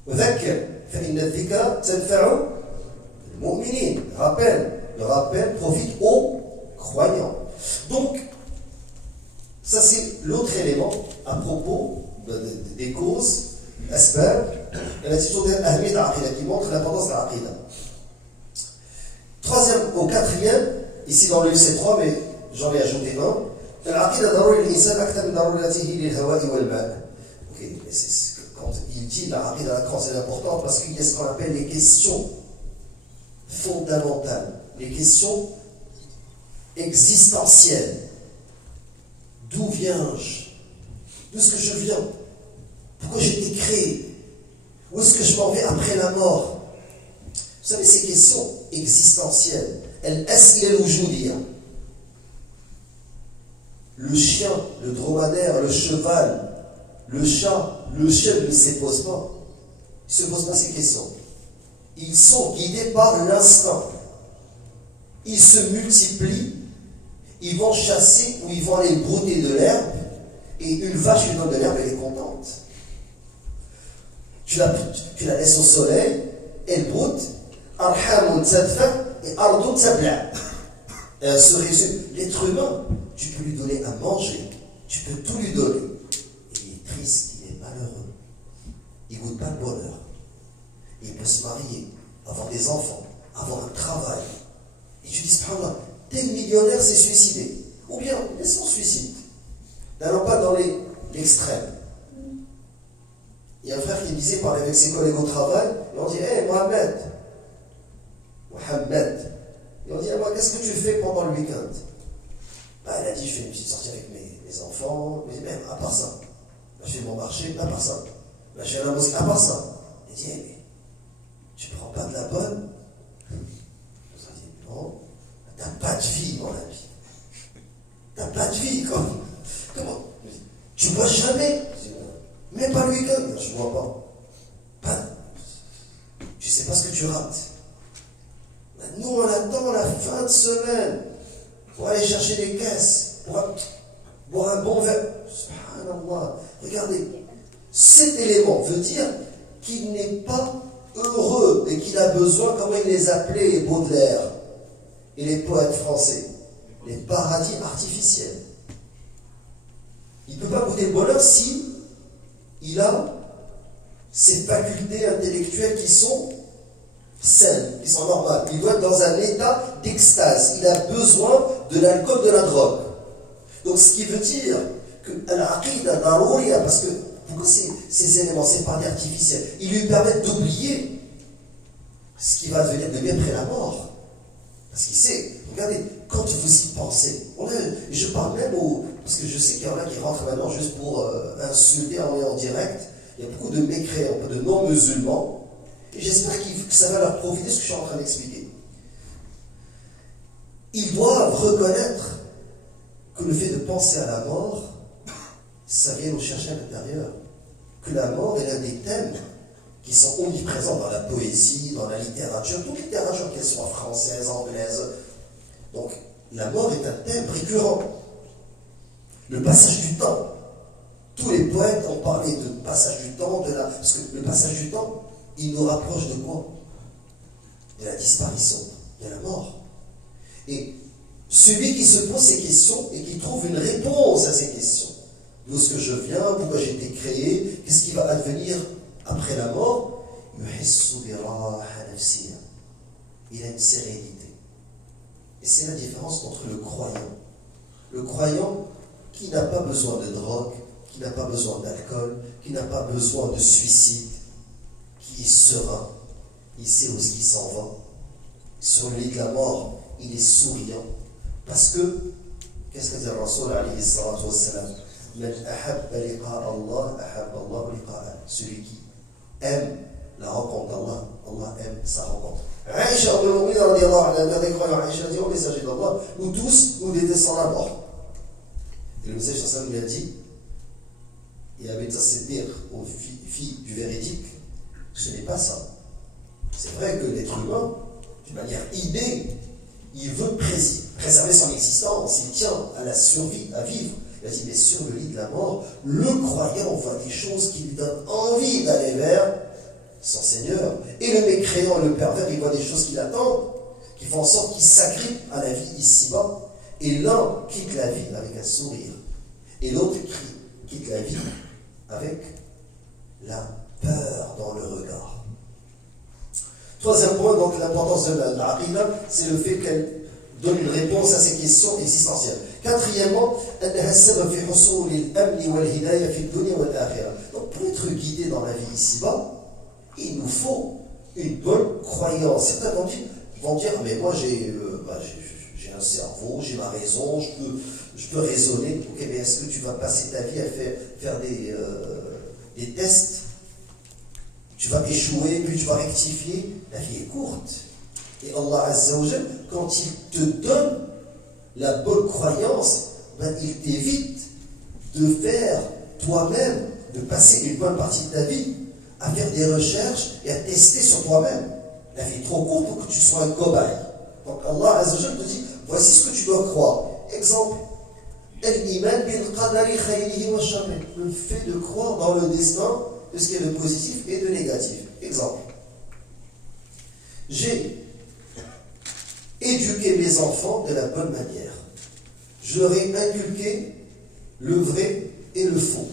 وذكر فإن الذكرى تنفع المؤمنين. Le rappel profite aux croyants. Donc, ça c'est l'autre élément à propos des causes, l'asbab, et la question de l'ahmid al-aqida qui montre l'importance de l'aqida. Troisième ou quatrième, ici dans le C3, mais j'en ai ajouté un, l'aqida daruri l'insan akthar min daruratihi lil hawa'i wal ma'. Ok, mais quand il dit l'aqida, c'est important parce qu'il y a ce qu'on appelle les questions fondamentales, les questions existentielles. D'où viens-je? D'où est-ce que je viens? Pourquoi j'ai été créé? Où est-ce que je m'en vais après la mort? Vous savez, ces questions existentielles, al-as'ila al-wujudiyya. Le chien, le dromadaire, le cheval, le chat, le chien ne se pose pas. Il ne se pose pas ces questions. Ils sont guidés par l'instinct. Ils se multiplient. Ils vont chasser ou ils vont aller brouter de l'herbe. Et une vache lui donne de l'herbe, elle est contente. Tu la laisses au soleil, elle broute. Arhamun tadfa et ardun tabla. Elle se résume. L'être humain, tu peux lui donner à manger. Tu peux tout lui donner. Et il est triste, il est malheureux. Il ne goûte pas le bonheur. Il peut se marier, avoir des enfants, avoir un travail. Et tu dis, subhanallah, tel millionnaire s'est suicidé. Ou bien, il est sans suicide. N'allons pas dans l'extrême. Il y a un frère qui me disait, parler avec ses collègues au travail, et on dit, hé, Mohamed. Et on dit, ah, moi, qu'est-ce que tu fais pendant le week-end? Bah, il a dit, je fais une petite sortie avec mes enfants. Mais même, à part ça. Bah, je fais mon marché, à part ça. Bah, je fais la mosquée, à part ça. Il dit, mais tu prends pas de la bonne? Je me dis, non, t'as pas de vie, mon ami. T'as pas de vie, comment? Tu bois jamais? Je dis, même pas le week-end, je bois pas. Tu sais pas ce que tu rates. Nous, on attend la fin de semaine pour aller chercher des caisses, pour boire un bon verre. Subhanallah. Regardez, cet élément veut dire qu'il n'est pas heureux et qu'il a besoin, comment il les appelait, Baudelaire et les poètes français, les paradis artificiels. Il ne peut pas goûter le bonheur si il a ces facultés intellectuelles qui sont saines, qui sont normales. Il doit être dans un état d'extase. Il a besoin de l'alcool, de la drogue. Donc ce qui veut dire que l'aqida darouria, parce que pourquoi ces éléments, ces parties artificielles, ils lui permettent d'oublier ce qui va devenir de lui après la mort. Parce qu'il sait, regardez, quand vous y pensez, je parle même parce que je sais qu'il y en a qui rentrent maintenant juste pour insulter en direct. Il y a beaucoup de mécréants, de non-musulmans, et j'espère que ça va leur profiter ce que je suis en train d'expliquer. Ils doivent reconnaître que le fait de penser à la mort, ça vient nous chercher à l'intérieur. Que la mort est l'un des thèmes qui sont omniprésents dans la poésie, dans la littérature, toute littérature, qu'elle soit française, anglaise. Donc, la mort est un thème récurrent. Le passage du temps. Tous les poètes ont parlé de passage du temps, parce que le passage du temps, il nous rapproche de quoi? De la disparition, de la mort. Et celui qui se pose ces questions et qui trouve une réponse à ces questions, d'où est-ce que je viens, pourquoi j'ai été créé, qu'est-ce qui va advenir après la mort, il a une sérénité. Et c'est la différence entre le croyant. Le croyant qui n'a pas besoin de drogue, qui n'a pas besoin d'alcool, qui n'a pas besoin de suicide, qui est serein, il sait où est-ce qu'il s'en va. Sur le lit de la mort, il est souriant. Parce que, qu'est-ce que dit le Rasoul alayhi salatu wassalam? Celui qui aime la rencontre d'Allah, Allah aime sa rencontre. Aïcha, des croyants, Aïcha dit au messager d'Allah, nous tous, nous détestons la mort. Et le messager sallallahu lui a dit, et avec sa Siddiq, aux filles du véridique, ce n'est pas ça. C'est vrai que l'être humain, d'une manière innée, il veut préserver son existence, il tient à la survie, à vivre. Il a dit, mais sur le lit de la mort, le croyant voit des choses qui lui donnent envie d'aller vers son Seigneur. Et le mécréant, le pervers, il voit des choses qui l'attendent, qui font en sorte qu'il s'agrippe à la vie ici-bas. Et l'un quitte la vie avec un sourire. Et l'autre quitte la vie avec la peur dans le regard. Troisième point, donc l'importance de l'aqida, c'est le fait qu'elle donne une réponse à ces questions existentielles. Quatrièmement, donc pour être guidé dans la vie ici-bas, il nous faut une bonne croyance. Certains vont dire, mais moi j'ai un cerveau, j'ai ma raison, je peux raisonner. Ok, mais est-ce que tu vas passer ta vie à faire des tests? Tu vas échouer, puis tu vas rectifier. La vie est courte. Et Allah Azza wa Jal, quand il te donne la bonne croyance, il t'évite de faire toi-même, de passer une bonne partie de ta vie à faire des recherches et à tester sur toi-même. La vie est trop courte pour que tu sois un cobaye. Donc Allah Azza wa Jal te dit, voici ce que tu dois croire. Exemple, al-iman bil qadari khayrihi wa sharrihi, le fait de croire dans le destin de ce qui est de positif et de négatif. Exemple, j'ai éduqué mes enfants de la bonne manière. Je leur ai inculqué le vrai et le faux.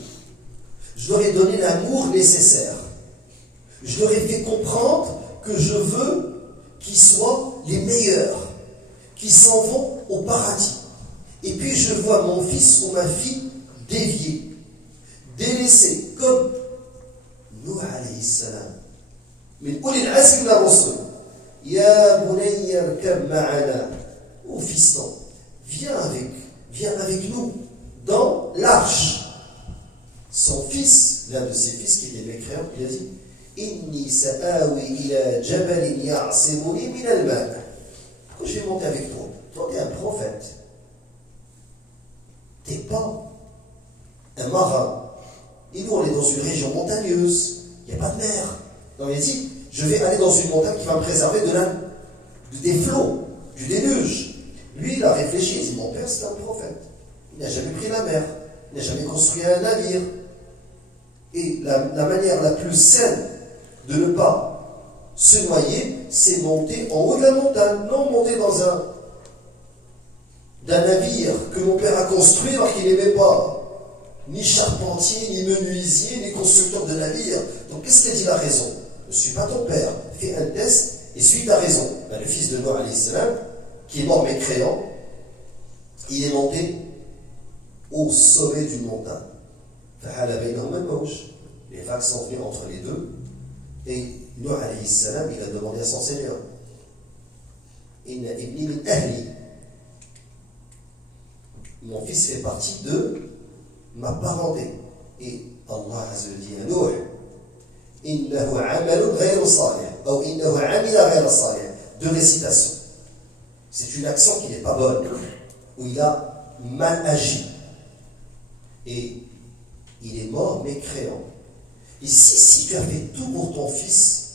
Je leur ai donné l'amour nécessaire. Je leur ai fait comprendre que je veux qu'ils soient les meilleurs, qu'ils s'en vont au paradis. Et puis je vois mon fils ou ma fille dévier, délaissé, comme Nuh alayhi salam. Mais ulil azmi min ar-rusul. Ya bunayya irkab ma'ana. Oh fiston, viens avec nous dans l'arche. Son fils, l'un de ses fils qui était mécréant, il a dit, Inni sa'awi ila jabalin ya'simuni min al-ma'. Pourquoi je vais monter avec toi? Toi, tu es un prophète. Tu n'es pas un marin. Et nous, on est dans une région montagneuse. Il n'y a pas de mer. Donc il a dit, je vais aller dans une montagne qui va me préserver des flots, du déluge. Lui, il a réfléchi, il dit, mon père, c'est un prophète. Il n'a jamais pris la mer. Il n'a jamais construit un navire. Et la manière la plus saine de ne pas se noyer, c'est monter en haut de la montagne. Non, monter dans d'un navire que mon père a construit alors qu'il n'aimait pas ni charpentier, ni menuisier, ni constructeur de navire. Donc qu'est-ce qu'a dit la raison? Je ne suis pas ton père. Fais un test Et suite à raison, le fils de Noé alayhi salam, qui est mort mécréant, il est monté au sommet d'une montagne. Les vagues sont venues entre les deux. Et Noé alayhi salam, il a demandé à son Seigneur, Inna ibni min ahli. Mon fils fait partie de ma parenté. Et Allah a dit à Noé, Innahu amalun ghayru salih, ou innahu amila ghayru salih. Deux récitations. C'est une action qui n'est pas bonne, où il a mal agi. Et il est mort mécréant. Et si tu as fait tout pour ton fils,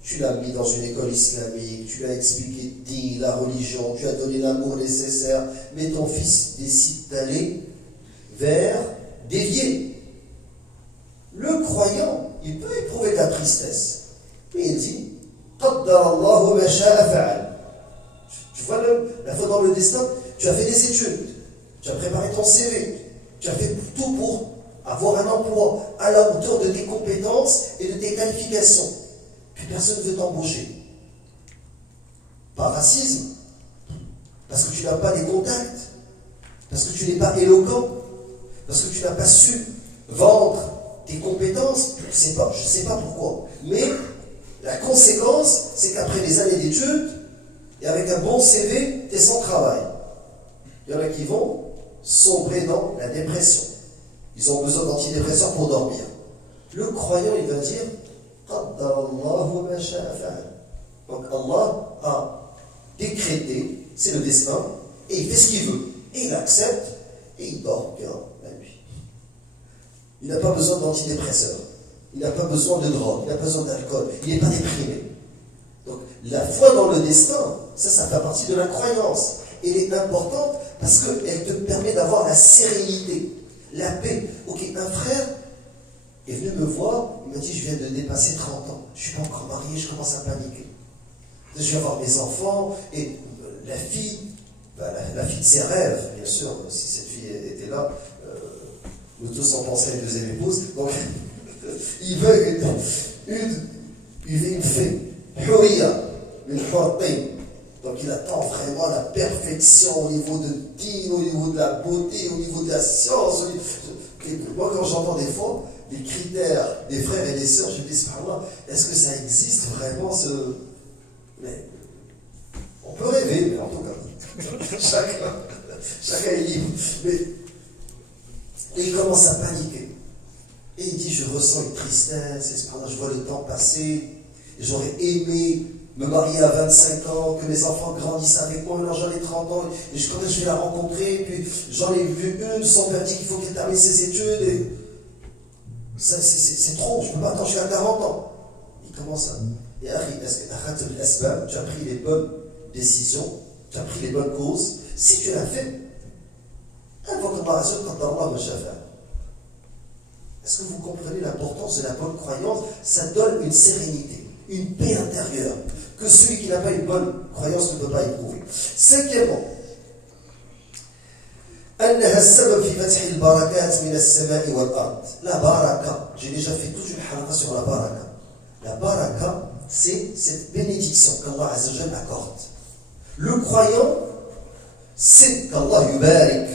tu l'as mis dans une école islamique, tu lui as expliqué dit, la religion, tu as donné l'amour nécessaire, mais ton fils décide d'aller vers dévier. Le croyant, il peut éprouver de la tristesse, mais il dit Qaddarallahu ma sha'a fa'al. Tu vois la foi dans le destin, tu as fait des études, tu as préparé ton CV, tu as fait tout pour avoir un emploi à la hauteur de tes compétences et de tes qualifications. Puis personne ne veut t'embaucher. Par racisme, parce que tu n'as pas les contacts, parce que tu n'es pas éloquent, parce que tu n'as pas su vendre tes compétences, je ne sais pas pourquoi. Mais la conséquence, c'est qu'après des années d'études, et avec un bon CV, tu es sans travail. Il y en a qui vont sombrer dans la dépression. Ils ont besoin d'antidépresseurs pour dormir. Le croyant, il va dire donc Allah a décrété, c'est le destin, et il fait ce qu'il veut. Et il accepte, et il dort bien la nuit. Il n'a pas besoin d'antidépresseurs. Il n'a pas besoin de drogue, il n'a pas besoin d'alcool, il n'est pas déprimé. Donc la foi dans le destin, ça fait partie de la croyance. Elle est importante parce qu'elle te permet d'avoir la sérénité, la paix. Ok, un frère est venu me voir, il m'a dit je viens de dépasser 30 ans, je ne suis pas encore marié, je commence à paniquer. Je vais avoir mes enfants, et la fille, la fille de ses rêves, bien sûr, si cette fille était là, nous tous en pensaient à une deuxième épouse, donc il veut une fée, Huriya, une Hurtin. Donc il attend vraiment la perfection au niveau de din, au niveau de la beauté, au niveau de la science. Moi, quand j'entends des fois les critères des frères et des sœurs, je me dis, est-ce que ça existe vraiment Mais on peut rêver, mais en tout cas, chacun est libre. Et il commence à paniquer. Et il dit, je ressens une tristesse, je vois le temps passer, j'aurais aimé me marier à 25 ans, que mes enfants grandissent avec moi, maintenant j'en ai 30 ans, et je vais la rencontrer, puis j'en ai vu une, son père dit qu'il faut qu'elle termine ses études, et c'est trop, je ne peux pas attendre jusqu'à 40 ans. Il commence à... Et est-ce que tu as pris les bonnes décisions, tu as pris les bonnes causes? Si tu l'as fait, est-ce que vous comprenez l'importance de la bonne croyance? Ça donne une sérénité, une paix intérieure, que celui qui n'a pas une bonne croyance ne peut pas éprouver. Cinquièmement, la baraka, j'ai déjà fait toute une halqa sur la baraka. La baraka, c'est cette bénédiction qu'Allah Azzawajal accorde. Le croyant sait qu'Allah yubarik,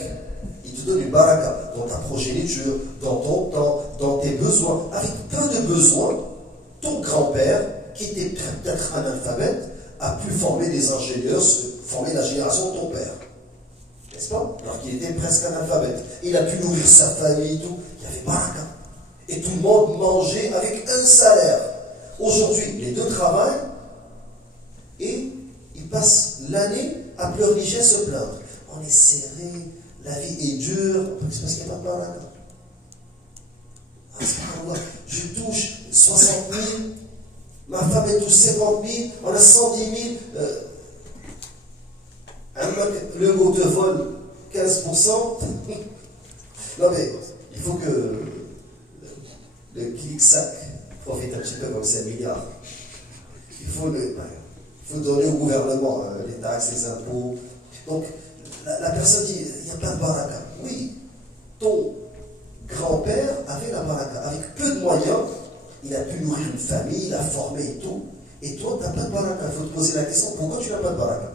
il te donne une baraka dans ta progéniture, dans ton temps, dans tes besoins. Avec peu de besoins, ton grand-père, qui était peut-être analphabète, a pu former des ingénieurs, former la génération de ton père. N'est-ce pas? Alors qu'il était presque analphabète. Il a pu nourrir sa famille, tout. Il y avait baraka. Et tout le monde mangeait avec un salaire. Aujourd'hui, les deux travaillent et ils passent l'année à pleurnicher, à se plaindre. On est serré, la vie est dure, c'est parce qu'il n'y a pas de baraka. Je touche 60 000, ma femme elle touche 50 000, on a 110 000, le mot de vol 15%. Non mais il faut que le clic-sac profite un petit peu, comme c'est 1 milliard. Il faut donner au gouvernement les taxes, les impôts. Donc la personne dit, il n'y a pas de baraka. Oui, ton grand-père avait la baraka. Avec peu de moyens, il a pu pu nourrir une famille, la former et tout. Et toi, tu n'as pas de baraka. Il faut te poser la question, pourquoi tu n'as pas de baraka?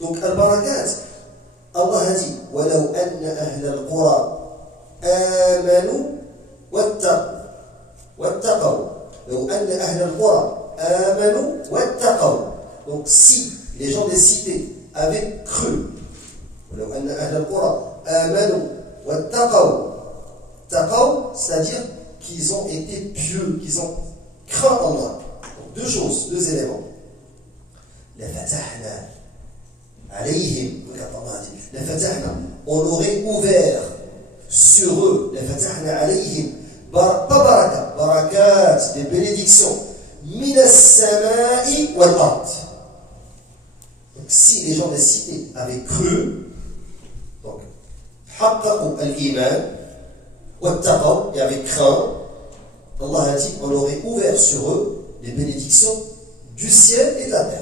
Donc, al-barakat, Allah a dit وَلَوْ أَنَّ أَهْلَ الْقُرَى آمَنُوا وَاتَّقَوْا لَوْ أَنَّ أَهْلَ الْقُرَى آمَنُوا وَاتَّقَوْا. Donc, si les gens des cités avaient cru, وَلَوْ أَنَّ أَهْلَ الْقُرَى آمَنُوا وَاتَّقَوْا, taqaw, c'est-à-dire qu'ils ont été pieux, qu'ils ont craint Allah. Donc, deux choses, deux éléments. لَفَتَحْنَا عليهم, on aurait ouvert sur eux, pas baraka, barakat, des bénédictions, minas samai wal ard. Donc si les gens des cités avaient cru, donc haqqaqu al-iman wattaqaw, et avaient craint, Allah a dit, on aurait ouvert sur eux des bénédictions du ciel et de la terre.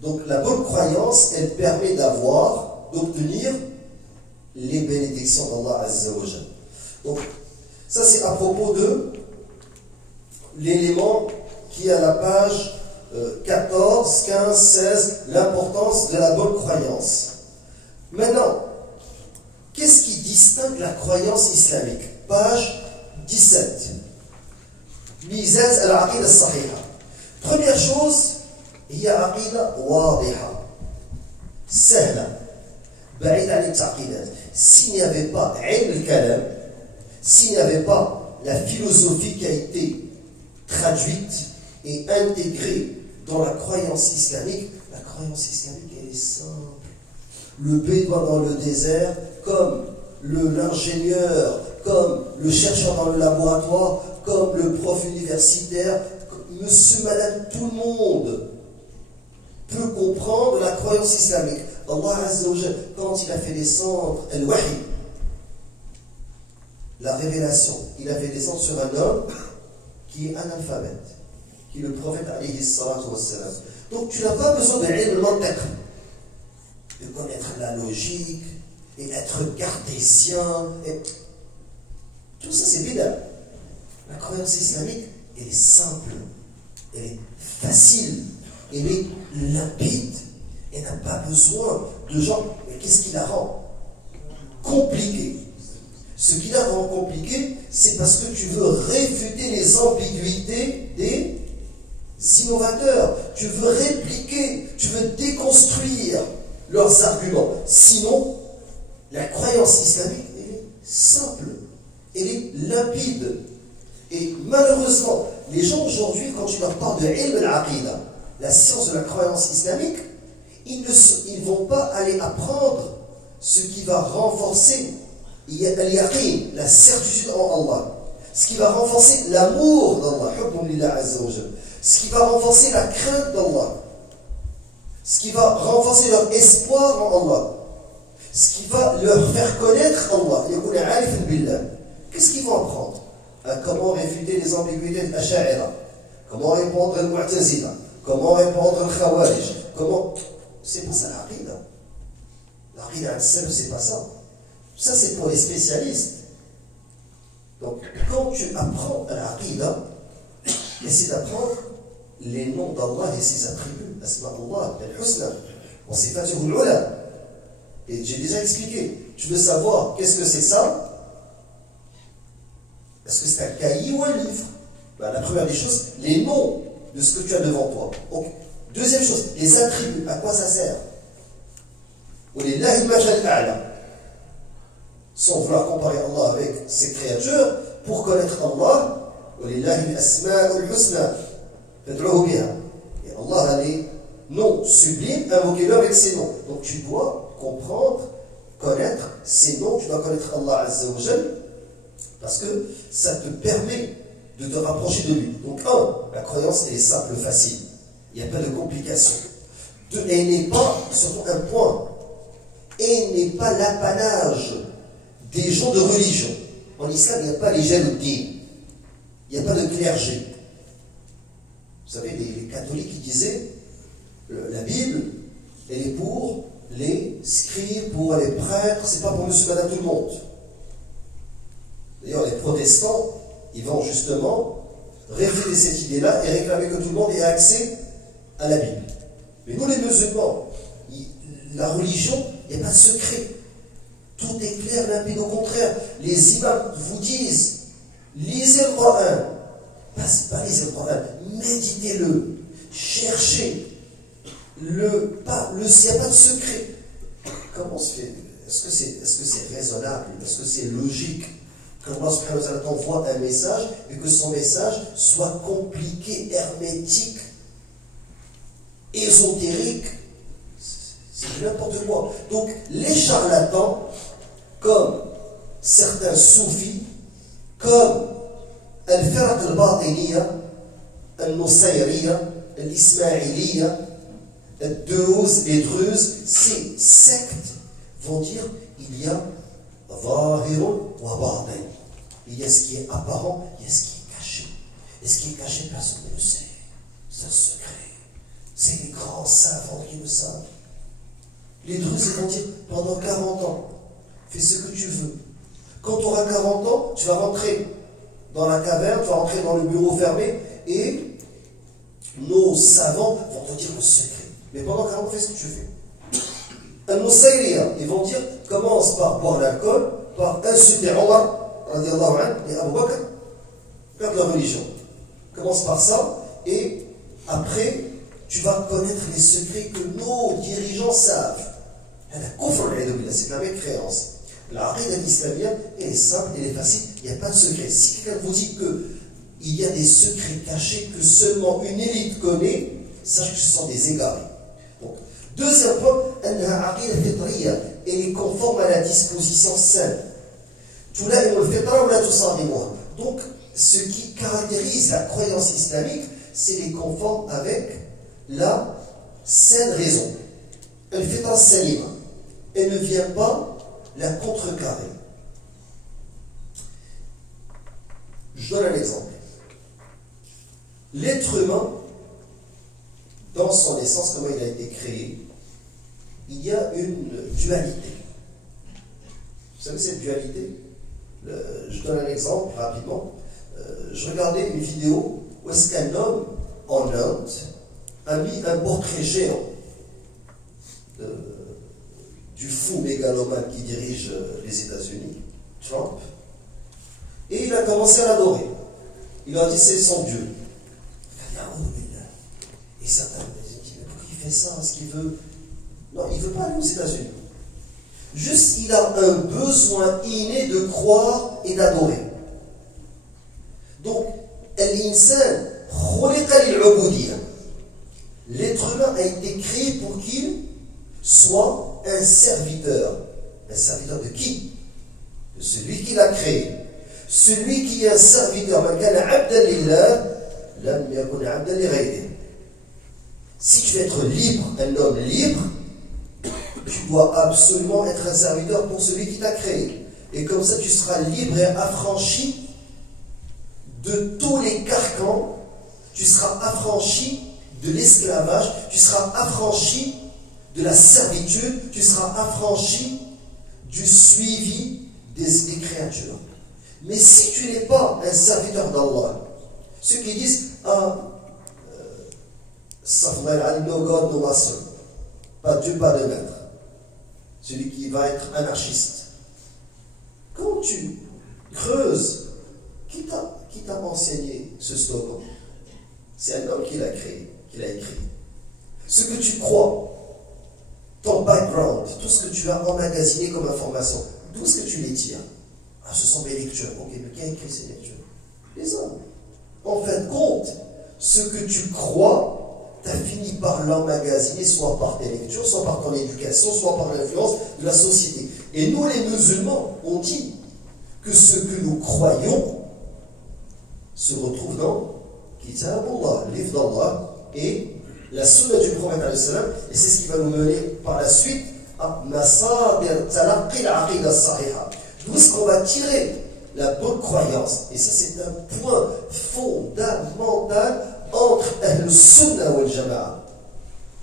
Donc la bonne croyance, elle permet d'obtenir les bénédictions d'Allah Azza wa Jal. Donc ça c'est à propos de l'élément qui est à la page 14, 15, 16, l'importance de la bonne croyance. Maintenant, qu'est-ce qui distingue la croyance islamique? Page 17. Mizaz al-aqida as-sahiha. Première chose, هي عقيدة واضحة سهلة بعيد عن التعقيدات. S'il n'y avait pas علم الكلام, s'il n'y avait pas la philosophie qui a été traduite et intégrée dans la croyance islamique, la croyance islamique elle est simple. Le bédouin dans le désert, comme l'ingénieur, comme le chercheur dans le laboratoire, comme le prof universitaire, monsieur, madame, tout le monde peut comprendre la croyance islamique. Allah Azza wa Jal, quand il a fait descendre al-wahi, la révélation, il a fait descendre sur un homme qui est analphabète, qui est le prophète alayhi salatu wassalam. Donc tu n'as pas besoin de ilm al-mantiq, de connaître la logique et être cartésien. Et... tout ça c'est bid'a. La croyance islamique, elle est simple, elle est facile, elle est limpide. Elle n'a pas besoin de gens. Mais qu'est-ce qui la rend compliquée? Ce qui la rend compliquée, c'est parce que tu veux réfuter les ambiguïtés des innovateurs. Tu veux répliquer, tu veux déconstruire leurs arguments. Sinon, la croyance islamique, elle est simple, elle est limpide. Et malheureusement, les gens aujourd'hui, quand tu leur parles de ilm al-aqida, la science de la croyance islamique, ils ne vont pas aller apprendre ce qui va renforcer al-yaqin, la certitude en Allah, ce qui va renforcer l'amour d'Allah, ce qui va renforcer la crainte d'Allah, ce qui va renforcer leur espoir en Allah, ce qui va leur faire connaître Allah. Qu'est-ce qu'ils vont apprendre? Comment réfuter les ambiguïtés de l'Asha'ira, comment répondre al Mu'tazila, comment répondre al Khawarij, comment... C'est pas ça l'aqida. L'aqida al-salaf, c'est pas ça. Ça, c'est pour les spécialistes. Donc, quand tu apprends l'aqida, essaie d'apprendre les noms d'Allah et ses attributs. Asma'ullah, al-husna, on s'est fait sur l'ula. Et j'ai déjà expliqué. Tu veux savoir qu'est-ce que c'est ça? Est-ce que c'est un cahier ou un livre? Ben, la première des choses, les noms de ce que tu as devant toi. Donc, deuxième chose, les attributs, à quoi ça sert? Sans vouloir comparer Allah avec ses créatures, pour connaître Allah, et Allah a les noms sublimes, invoquez-le avec ses noms. Donc tu dois comprendre, connaître ces noms, tu dois connaître Allah Azza wa Jal, parce que ça te permet de te rapprocher de lui. Donc la croyance elle est simple, facile. Il n'y a pas de complications. Elle n'est pas, surtout un point, elle n'est pas l'apanage des gens de religion. En islam, il n'y a pas les jaloudies. Il n'y a pas de clergé. Vous savez, les catholiques qui disaient la Bible, elle est pour les scribes, pour les prêtres, c'est pas pour monsieur, madame, tout le monde. D'ailleurs, les protestants, ils vont justement référer cette idée-là et réclamer que tout le monde ait accès à la Bible. Mais nous, les musulmans, la religion, il n'y a pas de secret. Tout est clair, limpide. Au contraire, les imams vous disent, lisez le Coran. Pas lisez le Coran, méditez-le, cherchez. Il n'y a pas de secret. Comment se fait? Est-ce que c'est raisonnable? Est-ce que c'est logique qu'Allah subhanahu wa ta'ala t'envoie un message et que son message soit compliqué, hermétique, ésotérique? C'est n'importe quoi. Donc, les charlatans, comme certains soufis, comme Al-Firaq al-Batiniya, Al-Nusayriya, Al-Ismailiya, Al-Druze, les Druzes, ces sectes vont dire il y a Zahirun wa Batin. Il y a ce qui est apparent, il y a ce qui est caché. Et ce qui est caché, personne ne le sait. C'est un secret. C'est les grands savants qui le savent. Les Druzes vont dire pendant 40 ans, fais ce que tu veux. Quand tu auras 40 ans, tu vas rentrer dans la caverne, tu vas rentrer dans le bureau fermé et nos savants vont te dire le secret. Mais pendant 40 ans, fais ce que tu fais. Al-Nusayriya, ils vont dire commence par boire l'alcool, par insulter Omar, radiallahu anhu, et Abu Bakr, perdre la religion. Commence par ça, et après, tu vas connaître les secrets que nos dirigeants savent. C'est la mécréance. La aqida islamia, elle est simple, elle est facile, il n'y a pas de secret. Si quelqu'un vous dit qu'il y a des secrets cachés que seulement une élite connaît, sache que ce sont des égarés. Donc, deuxième point, elle est conforme à la disposition saine. Donc, ce qui caractérise la croyance islamique, c'est les conforme avec la saine raison. Elle fait un salima. Elle ne vient pas la contrecarrer. Je donne un exemple. L'être humain, dans son essence, comment il a été créé, il y a une dualité. Vous savez cette dualité? Je donne un exemple rapidement. Je regardais une vidéo où est-ce qu'un homme en Inde a mis un portrait géant du fou mégalomane qui dirige les États-Unis, Trump, et il a commencé à l'adorer. Il a dit c'est son Dieu. Et certains me disent mais pourquoi il fait ça? Est-ce qu'il veut? Non, il ne veut pas aller aux États-Unis. Juste, il a un besoin inné de croire et d'adorer. Donc, l'être humain a été créé pour qu'il soit un serviteur. Un serviteur de qui? De celui qui l'a créé. Celui qui est un serviteur, si tu veux être libre, un homme libre, tu dois absolument être un serviteur pour celui qui t'a créé. Et comme ça, tu seras libre et affranchi de tous les carcans, tu seras affranchi de l'esclavage, tu seras affranchi de la servitude, tu seras affranchi du suivi des créatures. Mais si tu n'es pas un serviteur d'Allah, ceux qui disent no God, no master, pas Dieu, pas de maître, celui qui va être anarchiste. Quand tu creuses, qui t'a enseigné ce slogan? C'est un homme qui l'a créé, qui l'a écrit. Ce que tu crois, ton background, tout ce que tu as emmagasiné comme information, d'où est-ce que tu les tires? Ce sont mes lectures. Ok, mais qui a écrit ces lectures? Les hommes. En fin de compte, ce que tu crois, tu as fini par l'emmagasiner, soit par tes lectures, soit par ton éducation, soit par l'influence de la société. Et nous, les musulmans, on dit que ce que nous croyons se retrouve dans Kitabullah, le livre d'Allah, et la sunna du prophète, et c'est ce qui va nous mener par la suite à Masadir Talaqqi al-Aqida as-Sahiha. D'où est-ce qu'on va tirer la bonne croyance? Et ça, c'est un point fondamental entre le Sunna wal Jama'a,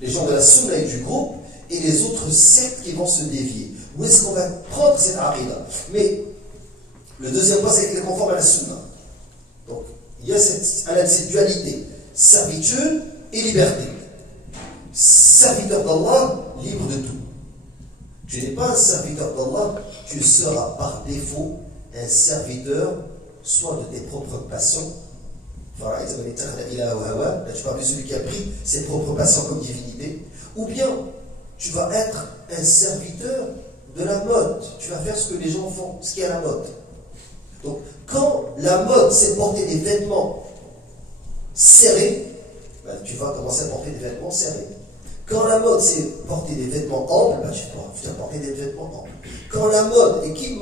les gens de la Sunna et du groupe, et les autres sectes qui vont se dévier. Où est-ce qu'on va prendre cette Aqida? Mais le deuxième point, c'est qu'il est conforme à la Sunna. Donc, il y a cette dualité, servitude et liberté. Serviteur d'Allah, libre de tout. Tu n'es pas un serviteur d'Allah, tu seras par défaut un serviteur soit de tes propres passions. Là, tu parles de celui qui a pris ses propres passions comme divinité. Ou bien, tu vas être un serviteur de la mode. Tu vas faire ce que les gens font, ce qui est à la mode. Donc, quand la mode c'est porter des vêtements serrés, ben, tu vas commencer à porter des vêtements serrés. Quand la mode c'est porter des vêtements amples, ben, tu vas porter des vêtements amples. Quand la mode, et qui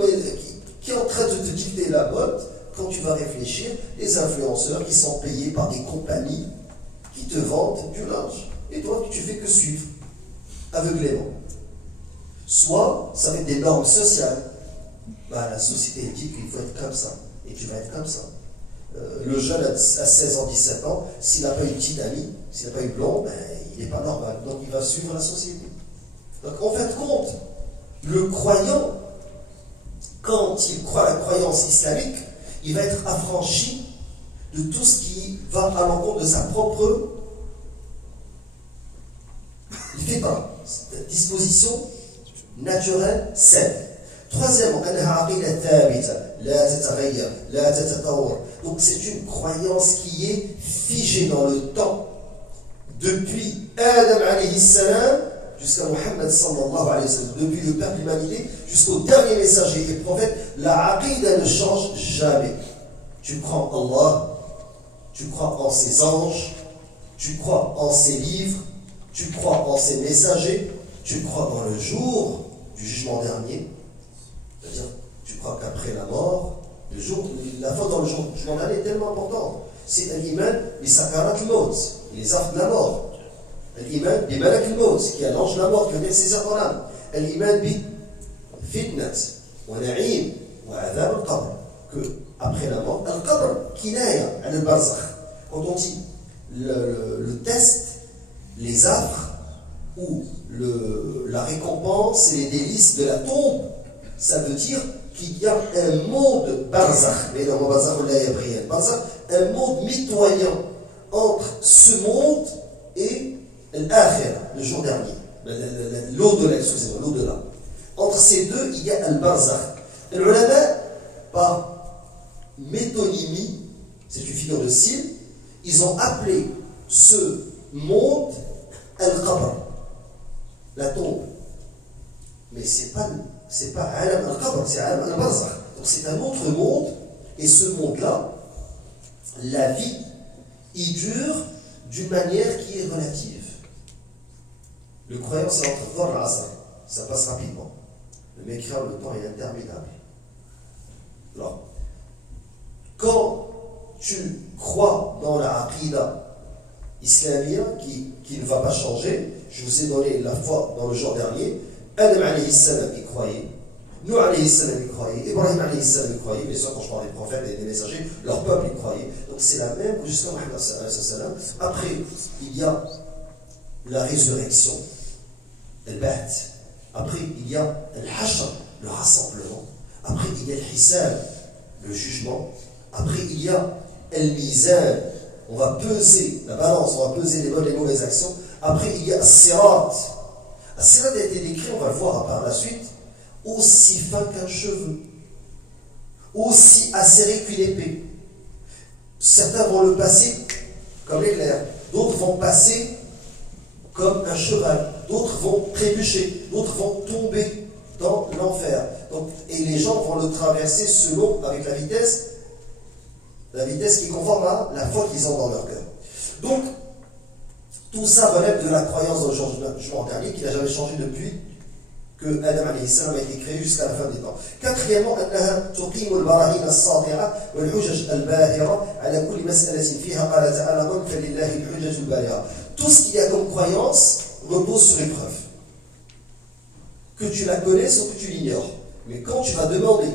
est en train de te dicter la mode, quand tu vas réfléchir, les influenceurs qui sont payés par des compagnies qui te vendent du linge. Et toi, tu fais que suivre, aveuglément. Soit, ça va être des normes sociales. Ben, la société dit qu'il faut être comme ça. Et tu vas être comme ça. Le jeune à 16 ans, 17 ans, s'il n'a pas une petite amie, s'il n'a pas une blonde, ben, il n'est pas normal. Donc il va suivre la société. Donc en fin de compte, le croyant, quand il croit la croyance islamique, il va être affranchi de tout ce qui va à l'encontre de sa propre disposition naturelle saine. Troisièmement, donc c'est une croyance qui est figée dans le temps depuis Adam alayhi salam jusqu'à Muhammad sallallahu alayhi wa sallam, depuis le père de l'humanité jusqu'au dernier messager et prophète. La aqidah ne change jamais. Tu crois en Allah, tu crois en ses anges, tu crois en ses livres, tu crois en ses messagers, tu crois dans le jour du jugement dernier. C'est-à-dire, tu crois qu'après la mort, la foi dans le jour du jugement dernier est tellement importante. C'est l'iman bi sakarat al-maut, les affres de la mort. L'iman bi malak al-maut, qui est l'ange de la mort qui vient saisir ton âme. L'iman bi fitnat, wa na'im, wa adhab al-qabr. Que après la mort, al-qabr, kinaya, al-barzakh. Quand on dit le test, les affres, ou la récompense et les délices de la tombe, ça veut dire qu'il y a un monde barzakh, mais non, barzakh, un monde mitoyen entre ce monde et l'akhir, le jour dernier, l'au-delà, excusez-moi, l'au-delà. Entre ces deux, il y a un barzakh. L'ulama, par métonymie, c'est une figure de style, ils ont appelé ce monde al-qabr, la tombe. Mais c'est pas alam al-qabr, c'est alam al-barzakh. Donc c'est un autre monde, et ce monde-là, la vie, il dure d'une manière qui est relative. Le croyant, c'est entre Dhar et Asr, ça passe rapidement. Le mécréant, le temps est interminable. Alors, quand tu crois dans la aqidah islamique qui ne va pas changer, je vous ai donné la foi dans le jour dernier, Adam alayhi salam y croyait, Nuh alayhi salam y croyait, Ibrahim alayhi salam y croyait, bien sûr quand je parle des prophètes et des messagers, leur peuple y croyait. Donc c'est la même jusqu'à Muhammad sallallahu alayhi wa sallam. Après, il y a la résurrection, al-Ba'th. Après, il y a al-Hashr, le rassemblement. Après, il y a al-Hisab, le jugement. Après, il y a al-Mizan, on va peser la balance, on va peser les bonnes et les mauvaises actions. Après, il y a al-Sirat. Al-Sirat a été décrit, on va le voir par la suite, aussi fin qu'un cheveu, aussi acéré qu'une épée. Certains vont le passer comme l'éclair, d'autres vont passer comme un cheval, d'autres vont trébucher, d'autres vont tomber dans l'enfer. Et les gens vont le traverser selon, avec la vitesse qui est conforme à la foi qu'ils ont dans leur cœur. Donc, tout ça relève de la croyance dans le jugement dernier qui n'a jamais changé depuis que Adam alayhi salam a été créé jusqu'à la fin des temps. Quatrièmement, أنها تقيم البراهين الساطعة والحجج الباهرة على كل مسألة فيها قال تعالى قل فلله الحجج الباهرة. Tout ce qu'il y a comme croyance repose sur épreuve. Que tu la connaisses ou que tu l'ignores. Mais quand tu vas demander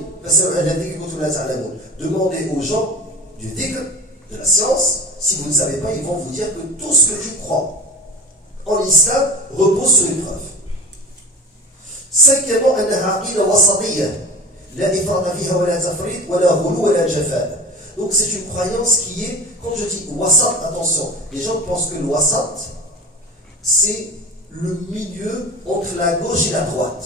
aux gens du dhikr, de la science, si vous ne savez pas, ils vont vous dire que tout ce que tu crois en islam repose sur une preuve. Cinquièmement, أنها عقيدة وسطية لا إفراط فيها ولا تفريط ولا غلو ولا جفاء. Donc c'est une croyance qui est, quand je dis wasat, attention, les gens pensent que le wasat, c'est le milieu entre la gauche et la droite.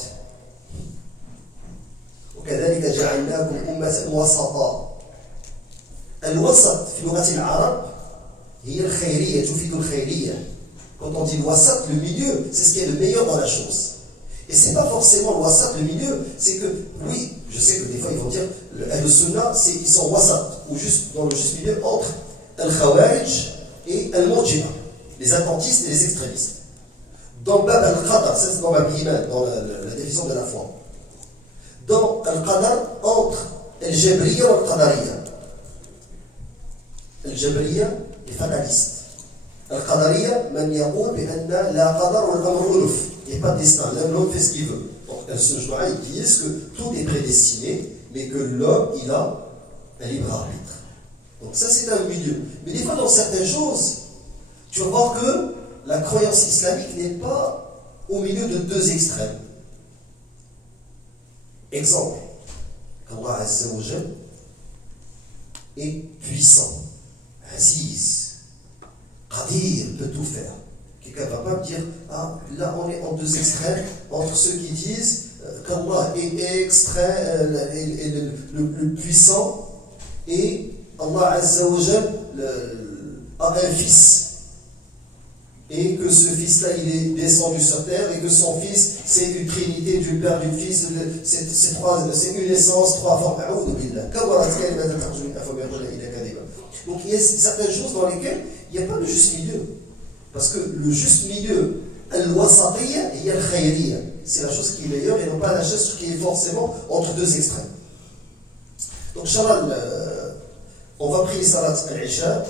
وكذلك جعلناكم أمة وسطا. الوسط في لغة العرب هي الخيرية تفيد الخيرية. Quand on dit le wasat, le milieu, c'est ce qui est le meilleur dans la chose. Et c'est pas forcément le wasat, le milieu, c'est que, oui, je sais que des fois ils vont dire, le sunnah, ils sont wasat, ou juste dans le juste milieu entre al-khawarij et al-murji'a, les attentistes et les extrémistes. Dans Bab al-Qadar, ça c'est dans Bab al-Iman, dans la définition de la foi. Dans al-Qadar, entre al-Jabriya et al-Qadariya. Al-Jabriya est fataliste. Al-Qadariya, man yakoul bi'anna la qadar wa al-amr unuf. Il n'y a pas de destin, l'homme fait ce qu'il veut. Donc, al-Sunnah, ils disent que tout est prédestiné, mais que l'homme, il a un libre arbitre. Donc ça c'est un milieu. Mais des fois dans certaines choses, tu vas voir que la croyance islamique n'est pas au milieu de deux extrêmes. Exemple, qu'Allah Azza wa Jal est puissant, Aziz, Qadir, peut tout faire. Quelqu'un ne va pas me dire, ah là on est en deux extrêmes, entre ceux qui disent qu'Allah est extrait, le puissant, et Allah Azza wa Jal a un fils. Et que ce fils-là, il est descendu sur terre, et que son fils, c'est une trinité du Père, du Fils, c'est une essence, trois formes. Donc il y a certaines choses dans lesquelles il n'y a pas de juste milieu. Parce que le juste milieu, al-wasatiyya et al-khayriyya, c'est la chose qui est meilleure et non pas la chose qui est forcément entre deux extrêmes. Donc, Inch'Allah, on va prier Salat al-Isha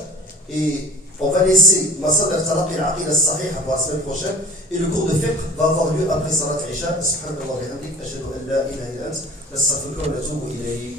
et on va laisser Masad al-Talaqi al-Aqid al-Sahih pour la semaine prochaine et le cours de fiqh va avoir lieu après Salat al-Isha. Subhanallah wa bihamdik, ashhadu an la ilaha illa ant, nastaghfiruka wa natubu ilayk.